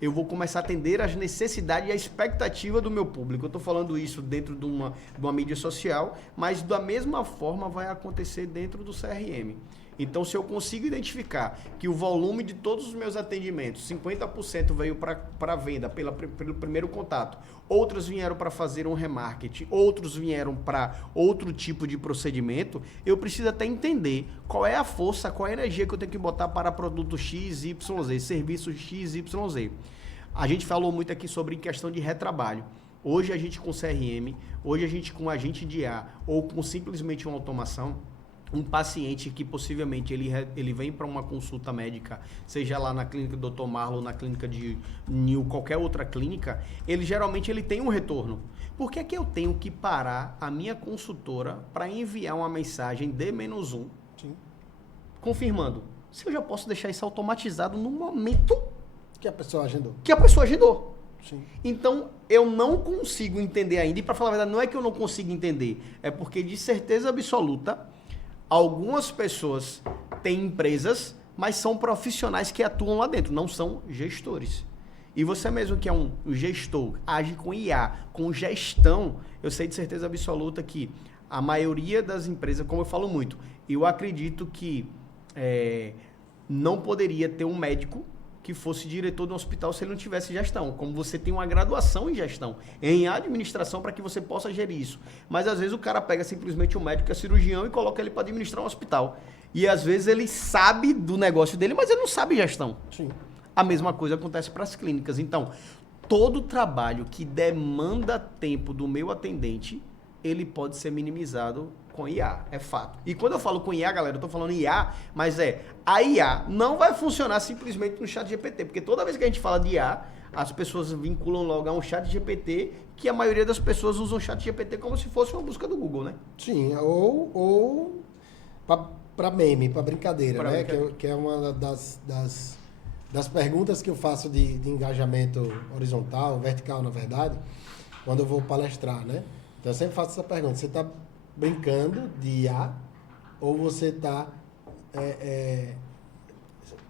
Eu vou começar a atender as necessidades e a expectativa do meu público. Eu estou falando isso dentro de uma mídia social, mas da mesma forma vai acontecer dentro do CRM. Então, se eu consigo identificar que o volume de todos os meus atendimentos, 50% veio para venda pelo primeiro contato, outros vieram para fazer um remarketing, outros vieram para outro tipo de procedimento, eu preciso até entender qual é a força, qual é a energia que eu tenho que botar para produto XYZ, serviço XYZ. A gente falou muito aqui sobre questão de retrabalho. Hoje a gente com CRM, hoje a gente com agente de IA ou com simplesmente uma automação, um paciente que possivelmente ele vem para uma consulta médica, seja lá na clínica do Dr. Marlon, na clínica de Nil, qualquer outra clínica, geralmente ele tem um retorno. Por que é que eu tenho que parar a minha consultora para enviar uma mensagem D-1, Sim. confirmando? Se eu já posso deixar isso automatizado no momento Que a pessoa agendou. Sim. Então, eu não consigo entender ainda, e para falar a verdade, não é que eu não consigo entender, é porque de certeza absoluta, algumas pessoas têm empresas, mas são profissionais que atuam lá dentro, não são gestores. E você mesmo que é um gestor, age com IA, com gestão, eu sei de certeza absoluta que a maioria das empresas, como eu falo muito, eu acredito que não poderia ter um médico que fosse diretor de um hospital se ele não tivesse gestão. Como você tem uma graduação em gestão, em administração, para que você possa gerir isso. Mas às vezes o cara pega simplesmente um médico que é cirurgião e coloca ele para administrar um hospital. E às vezes ele sabe do negócio dele, mas ele não sabe gestão. Sim. A mesma coisa acontece para as clínicas. Então, todo trabalho que demanda tempo do meu atendente, ele pode ser minimizado com IA, é fato. E quando eu falo com IA, galera, eu tô falando IA, mas a IA não vai funcionar simplesmente no chat GPT, porque toda vez que a gente fala de IA, as pessoas vinculam logo a um chat GPT, que a maioria das pessoas usam o chat GPT como se fosse uma busca do Google, né? Sim, ou para meme, para brincadeira, né? Que é uma das perguntas que eu faço de engajamento horizontal, vertical, na verdade, quando eu vou palestrar, né? Então eu sempre faço essa pergunta, você está brincando de IA ou você está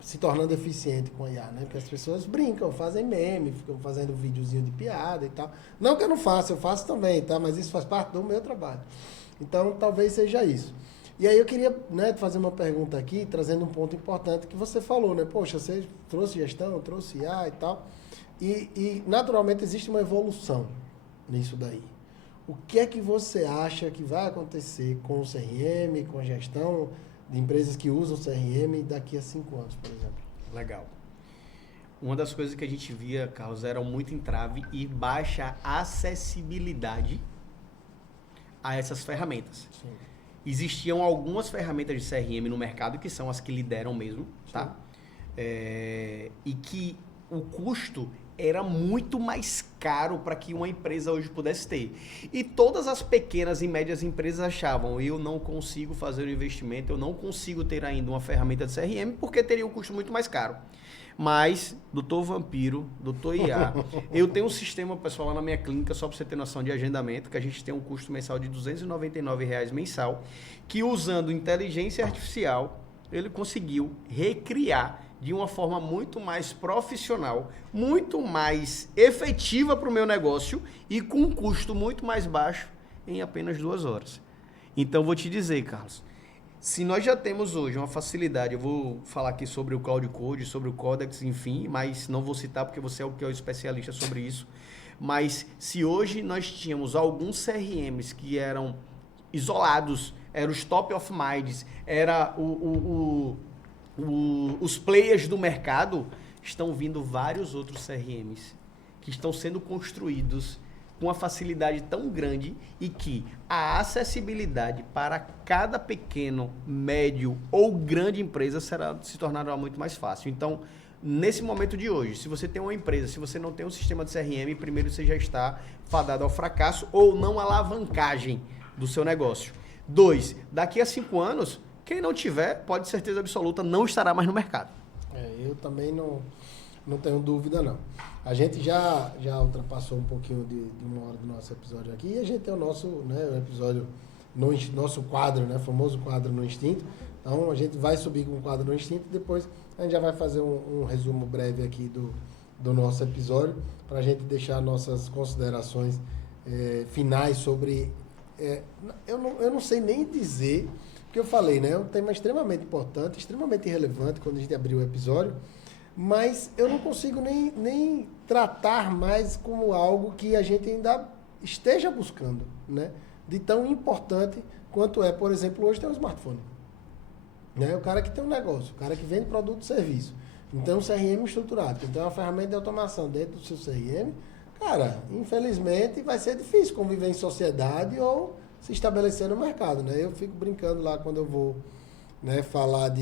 se tornando eficiente com a IA, né? Porque as pessoas brincam, fazem meme, ficam fazendo videozinho de piada e tal. Não que eu não faça, eu faço também, tá? Mas isso faz parte do meu trabalho. Então, talvez seja isso. E aí eu queria, né, fazer uma pergunta aqui, trazendo um ponto importante que você falou, né? Poxa, você trouxe gestão, trouxe IA e tal. E naturalmente existe uma evolução nisso daí. O que é que você acha que vai acontecer com o CRM, com a gestão de empresas que usam o CRM daqui a 5 anos, por exemplo? Legal. Uma das coisas que a gente via, Carlos, era muito entrave e baixa acessibilidade a essas ferramentas. Sim. Existiam algumas ferramentas de CRM no mercado que são as que lideram mesmo, tá? E que o custo era muito mais caro para que uma empresa hoje pudesse ter. E todas as pequenas e médias empresas achavam, eu não consigo fazer o investimento, eu não consigo ter ainda uma ferramenta de CRM, porque teria um custo muito mais caro. Mas, doutor Vampiro, doutor IA, eu tenho um sistema, pessoal, lá na minha clínica, só para você ter noção de agendamento, que a gente tem um custo mensal de R$ 299 mensal, que usando inteligência artificial, ele conseguiu recriar de uma forma muito mais profissional, muito mais efetiva para o meu negócio e com um custo muito mais baixo em apenas 2 horas. Então, vou te dizer, Carlos, se nós já temos hoje uma facilidade, eu vou falar aqui sobre o Cloud Code, sobre o Codex, enfim, mas não vou citar porque você é o que é o especialista sobre isso, mas se hoje nós tínhamos alguns CRMs que eram isolados, eram os top of minds, era os players do mercado, estão vindo vários outros CRMs que estão sendo construídos com uma facilidade tão grande e que a acessibilidade para cada pequeno, médio ou grande empresa se tornará muito mais fácil. Então, nesse momento de hoje, se você tem uma empresa, se você não tem um sistema de CRM, primeiro você já está fadado ao fracasso ou não alavancagem do seu negócio. 2, daqui a 5 anos, quem não tiver, pode ter certeza absoluta, não estará mais no mercado. Eu também não tenho dúvida, não. A gente já ultrapassou um pouquinho de 1 hora do nosso episódio aqui e a gente tem o nosso episódio, nosso quadro, famoso quadro no Instinto. Então, a gente vai subir com o quadro no Instinto e depois a gente já vai fazer um resumo breve aqui do nosso episódio para a gente deixar nossas considerações finais sobre... eu não sei nem dizer... que eu falei, é um tema extremamente importante, extremamente relevante quando a gente abriu o episódio, mas eu não consigo nem tratar mais como algo que a gente ainda esteja buscando, de tão importante quanto é, por exemplo, hoje tem um smartphone. O cara que tem um negócio, o cara que vende produto e serviço, então um CRM estruturado, então uma ferramenta de automação dentro do seu CRM, cara, infelizmente vai ser difícil conviver em sociedade ou se estabelecer no mercado, Eu fico brincando lá quando eu vou, falar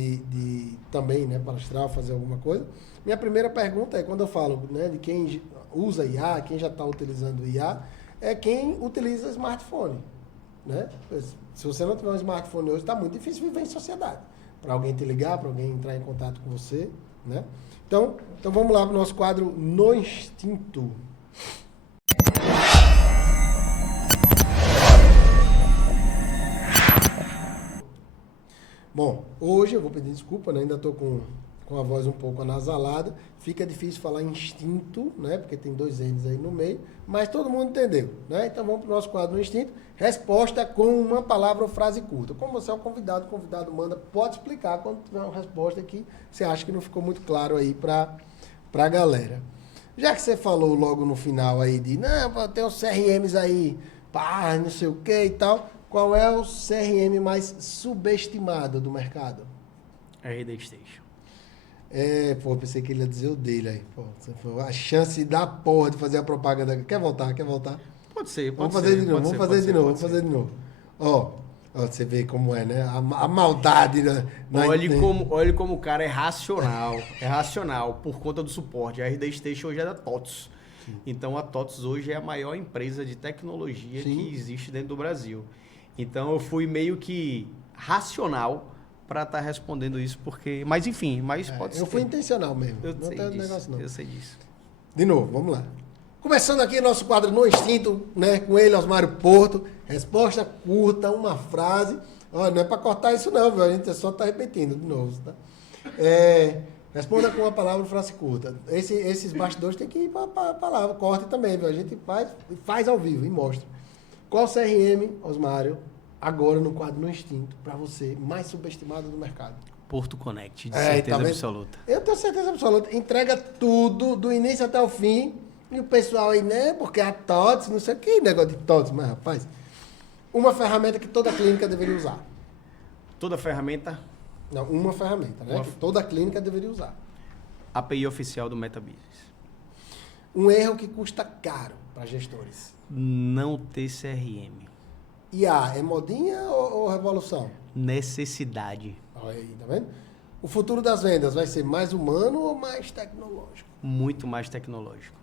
também, palestrar, fazer alguma coisa. Minha primeira pergunta é, quando eu falo, de quem usa IA, quem já está utilizando IA, é quem utiliza smartphone, Se você não tiver um smartphone hoje, está muito difícil viver em sociedade. Para alguém te ligar, para alguém entrar em contato com você, Então vamos lá para o nosso quadro No Instinto. Bom, hoje eu vou pedir desculpa, ainda estou com a voz um pouco anasalada. Fica difícil falar instinto, porque tem 2 N's aí no meio, mas todo mundo entendeu, Então vamos para o nosso quadro no Instinto. Resposta com uma palavra ou frase curta. Como você é o convidado manda, pode explicar quando tiver uma resposta que você acha que não ficou muito claro aí para a galera. Já que você falou logo no final aí tem os CRMs aí, não sei o que e tal... Qual é o CRM mais subestimado do mercado? RD Station. Pensei que ele ia dizer o dele aí. Você foi a chance da porra de fazer a propaganda. Quer voltar? Pode ser, Vamos fazer de novo. Ó, você vê como é, A maldade Olhe como o cara é racional. É racional por conta do suporte. A RD Station hoje é da TOTS. Sim. Então, a TOTS hoje é a maior empresa de tecnologia que existe dentro do Brasil. Então, eu fui meio que racional para estar respondendo isso, porque... Mas, enfim, pode ser. Eu fui intencional mesmo. Não tem negócio, não. Eu sei disso. De novo, vamos lá. Começando aqui nosso quadro No Instinto, com ele, Osmário Porto. Resposta curta, uma frase. Olha, não é para cortar isso não, viu? A gente só está repetindo de novo, tá? Responda com uma palavra ou frase curta. Esses bastidores tem que ir para a palavra. Corte também, viu? A gente faz ao vivo e mostra. Qual CRM, Osmário, agora no quadro No Instinto, para você, mais subestimado do mercado? Porto Connect, de certeza absoluta. Eu tenho certeza absoluta. Entrega tudo, do início até o fim. E o pessoal aí, porque a TOTS, não sei o que negócio de TOTS, mas rapaz, uma ferramenta que toda clínica deveria usar. Toda ferramenta? Não, uma ferramenta, que toda clínica deveria usar. API oficial do MetaBusiness. Um erro que custa caro para gestores. Não ter CRM. IA é modinha ou revolução? Necessidade. Olha aí, tá vendo? O futuro das vendas vai ser mais humano ou mais tecnológico? Muito mais tecnológico.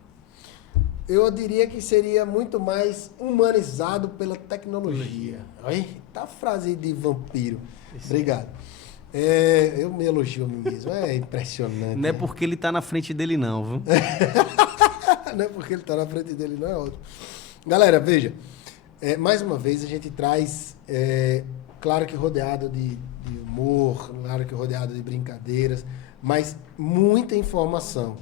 eu diria que seria muito mais humanizado pela tecnologia. Olha, tá frase de vampiro. Obrigado. Eu me elogio a mim mesmo, é impressionante. Não é porque ele tá na frente dele não, viu? Não é porque ele tá na frente dele, não é outro. Galera, veja, mais uma vez a gente traz, claro que rodeado de humor, claro que rodeado de brincadeiras, mas muita informação.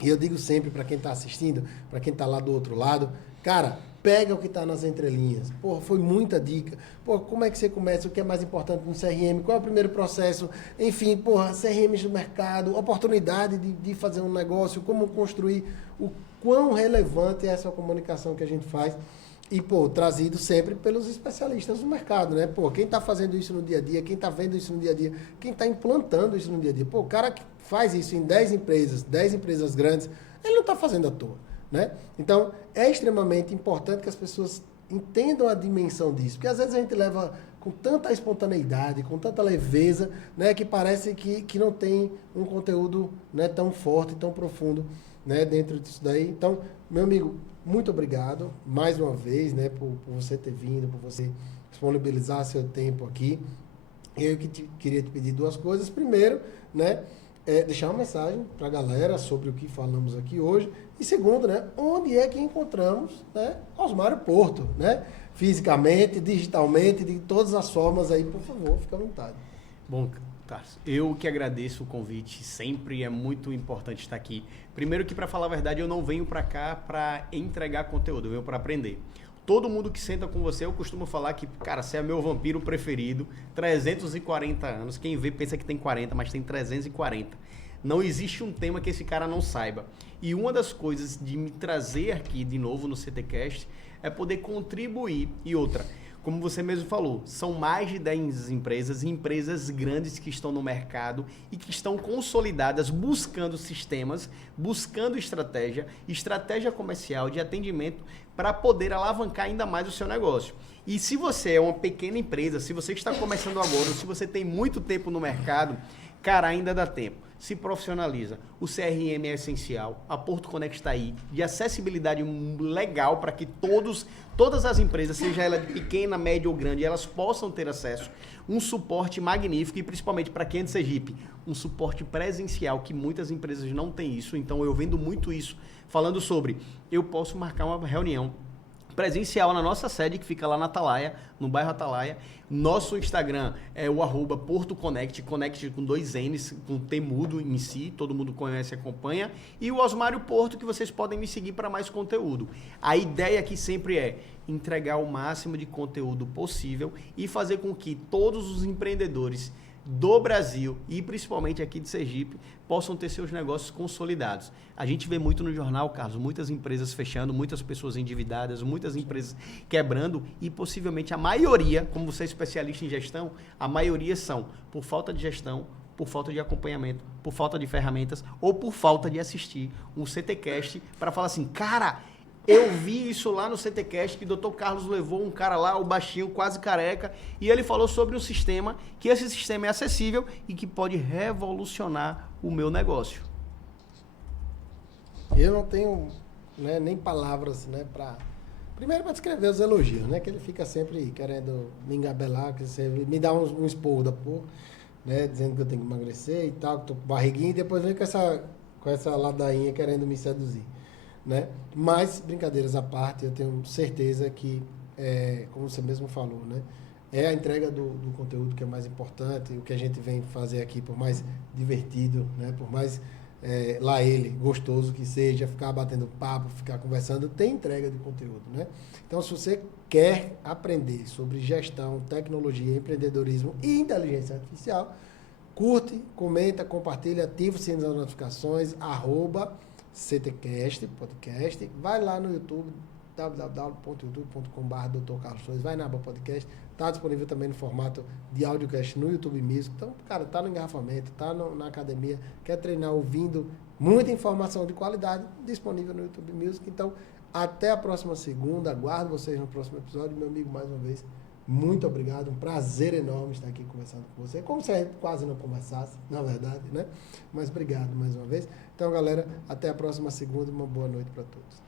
E eu digo sempre para quem está assistindo, para quem está lá do outro lado, cara, pega o que está nas entrelinhas. Porra, foi muita dica. Porra, como é que você começa? O que é mais importante no CRM? Qual é o primeiro processo? Enfim, porra, CRMs do mercado, oportunidade de fazer um negócio, como construir, o quão relevante é essa comunicação que a gente faz. E, pô, trazido sempre pelos especialistas do mercado, né? Pô, quem está fazendo isso no dia a dia, quem está vendo isso no dia a dia, quem está implantando isso no dia a dia. Pô, o cara que faz isso em 10 empresas grandes, ele não está fazendo à toa, né? Então, é extremamente importante que as pessoas entendam a dimensão disso, porque às vezes a gente leva com tanta espontaneidade, com tanta leveza, né, que parece que não tem um conteúdo, né, tão forte, tão profundo, né, dentro disso daí. Então, meu amigo, muito obrigado mais uma vez, né, por você ter vindo, por você disponibilizar seu tempo aqui. Eu queria te pedir duas coisas. Primeiro, né, deixar uma mensagem para a galera sobre o que falamos aqui hoje. E segundo, né, onde é que encontramos, né, Osmário Porto, né, fisicamente, digitalmente, de todas as formas aí, por favor, fique à vontade. Bom, Tarso, eu que agradeço o convite, sempre é muito importante estar aqui. Primeiro que, para falar a verdade, eu não venho para cá para entregar conteúdo, eu venho para aprender. Todo mundo que senta com você, eu costumo falar que, cara, você é meu vampiro preferido, 340 anos, quem vê pensa que tem 40, mas tem 340. Não existe um tema que esse cara não saiba. E uma das coisas de me trazer aqui de novo no CTcast é poder contribuir. E outra, como você mesmo falou, são mais de 10 empresas e empresas grandes que estão no mercado e que estão consolidadas buscando sistemas, buscando estratégia comercial de atendimento para poder alavancar ainda mais o seu negócio. E se você é uma pequena empresa, se você está começando agora, ou se você tem muito tempo no mercado, cara, ainda dá tempo. Se profissionaliza. O CRM é essencial. A Porto Connect está aí. De acessibilidade legal para que todas as empresas, seja ela de pequena, média ou grande, elas possam ter acesso. Um suporte magnífico e principalmente para quem é de Sergipe, um suporte presencial que muitas empresas não têm isso. Então eu vendo muito isso falando sobre eu posso marcar uma reunião presencial na nossa sede, que fica lá na Atalaia, no bairro Atalaia. Nosso Instagram é o @PortoConnect, Connect com 2 N's, com T mudo em si, todo mundo conhece e acompanha. E o Osmário Porto, que vocês podem me seguir para mais conteúdo. A ideia aqui sempre é entregar o máximo de conteúdo possível e fazer com que todos os empreendedores do Brasil e principalmente aqui de Sergipe possam ter seus negócios consolidados. A gente vê muito no jornal, Carlos, muitas empresas fechando, muitas pessoas endividadas, muitas empresas quebrando e possivelmente a maioria, como você é especialista em gestão, a maioria são por falta de gestão, por falta de acompanhamento, por falta de ferramentas ou por falta de assistir um CTcast para falar assim, cara, eu vi isso lá no CTcast, que o Dr. Carlos levou um cara lá, o baixinho, quase careca, e ele falou sobre um sistema, que esse sistema é acessível e que pode revolucionar o meu negócio. Eu não tenho, né, nem palavras, né, primeiro para descrever os elogios, né, que ele fica sempre querendo me engabelar, que você me dá um esporro da porra, né, dizendo que eu tenho que emagrecer e tal, que tô com barriguinha, e depois vem com essa ladainha querendo me seduzir. Né? Mas, brincadeiras à parte, eu tenho certeza que, como você mesmo falou, né? É a entrega do conteúdo que é mais importante, o que a gente vem fazer aqui, por mais divertido, né? Por mais lá ele, gostoso que seja, ficar batendo papo, ficar conversando, tem entrega de conteúdo. Né? Então, se você quer aprender sobre gestão, tecnologia, empreendedorismo e inteligência artificial, curte, comenta, compartilha, ativa o sininho das notificações, @CTcast, podcast, vai lá no YouTube, www.youtube.com/Dr. Carlos Flores, vai na aba podcast, está disponível também no formato de audiocast no YouTube Music. Então, cara, tá no engarrafamento, tá na academia, quer treinar ouvindo muita informação de qualidade, disponível no YouTube Music. Então, até a próxima segunda, aguardo vocês no próximo episódio. Meu amigo, mais uma vez, muito obrigado, um prazer enorme estar aqui conversando com você, como se a gente quase não conversasse, na verdade, né? Mas obrigado mais uma vez. Então, galera, até a próxima segunda e uma boa noite para todos.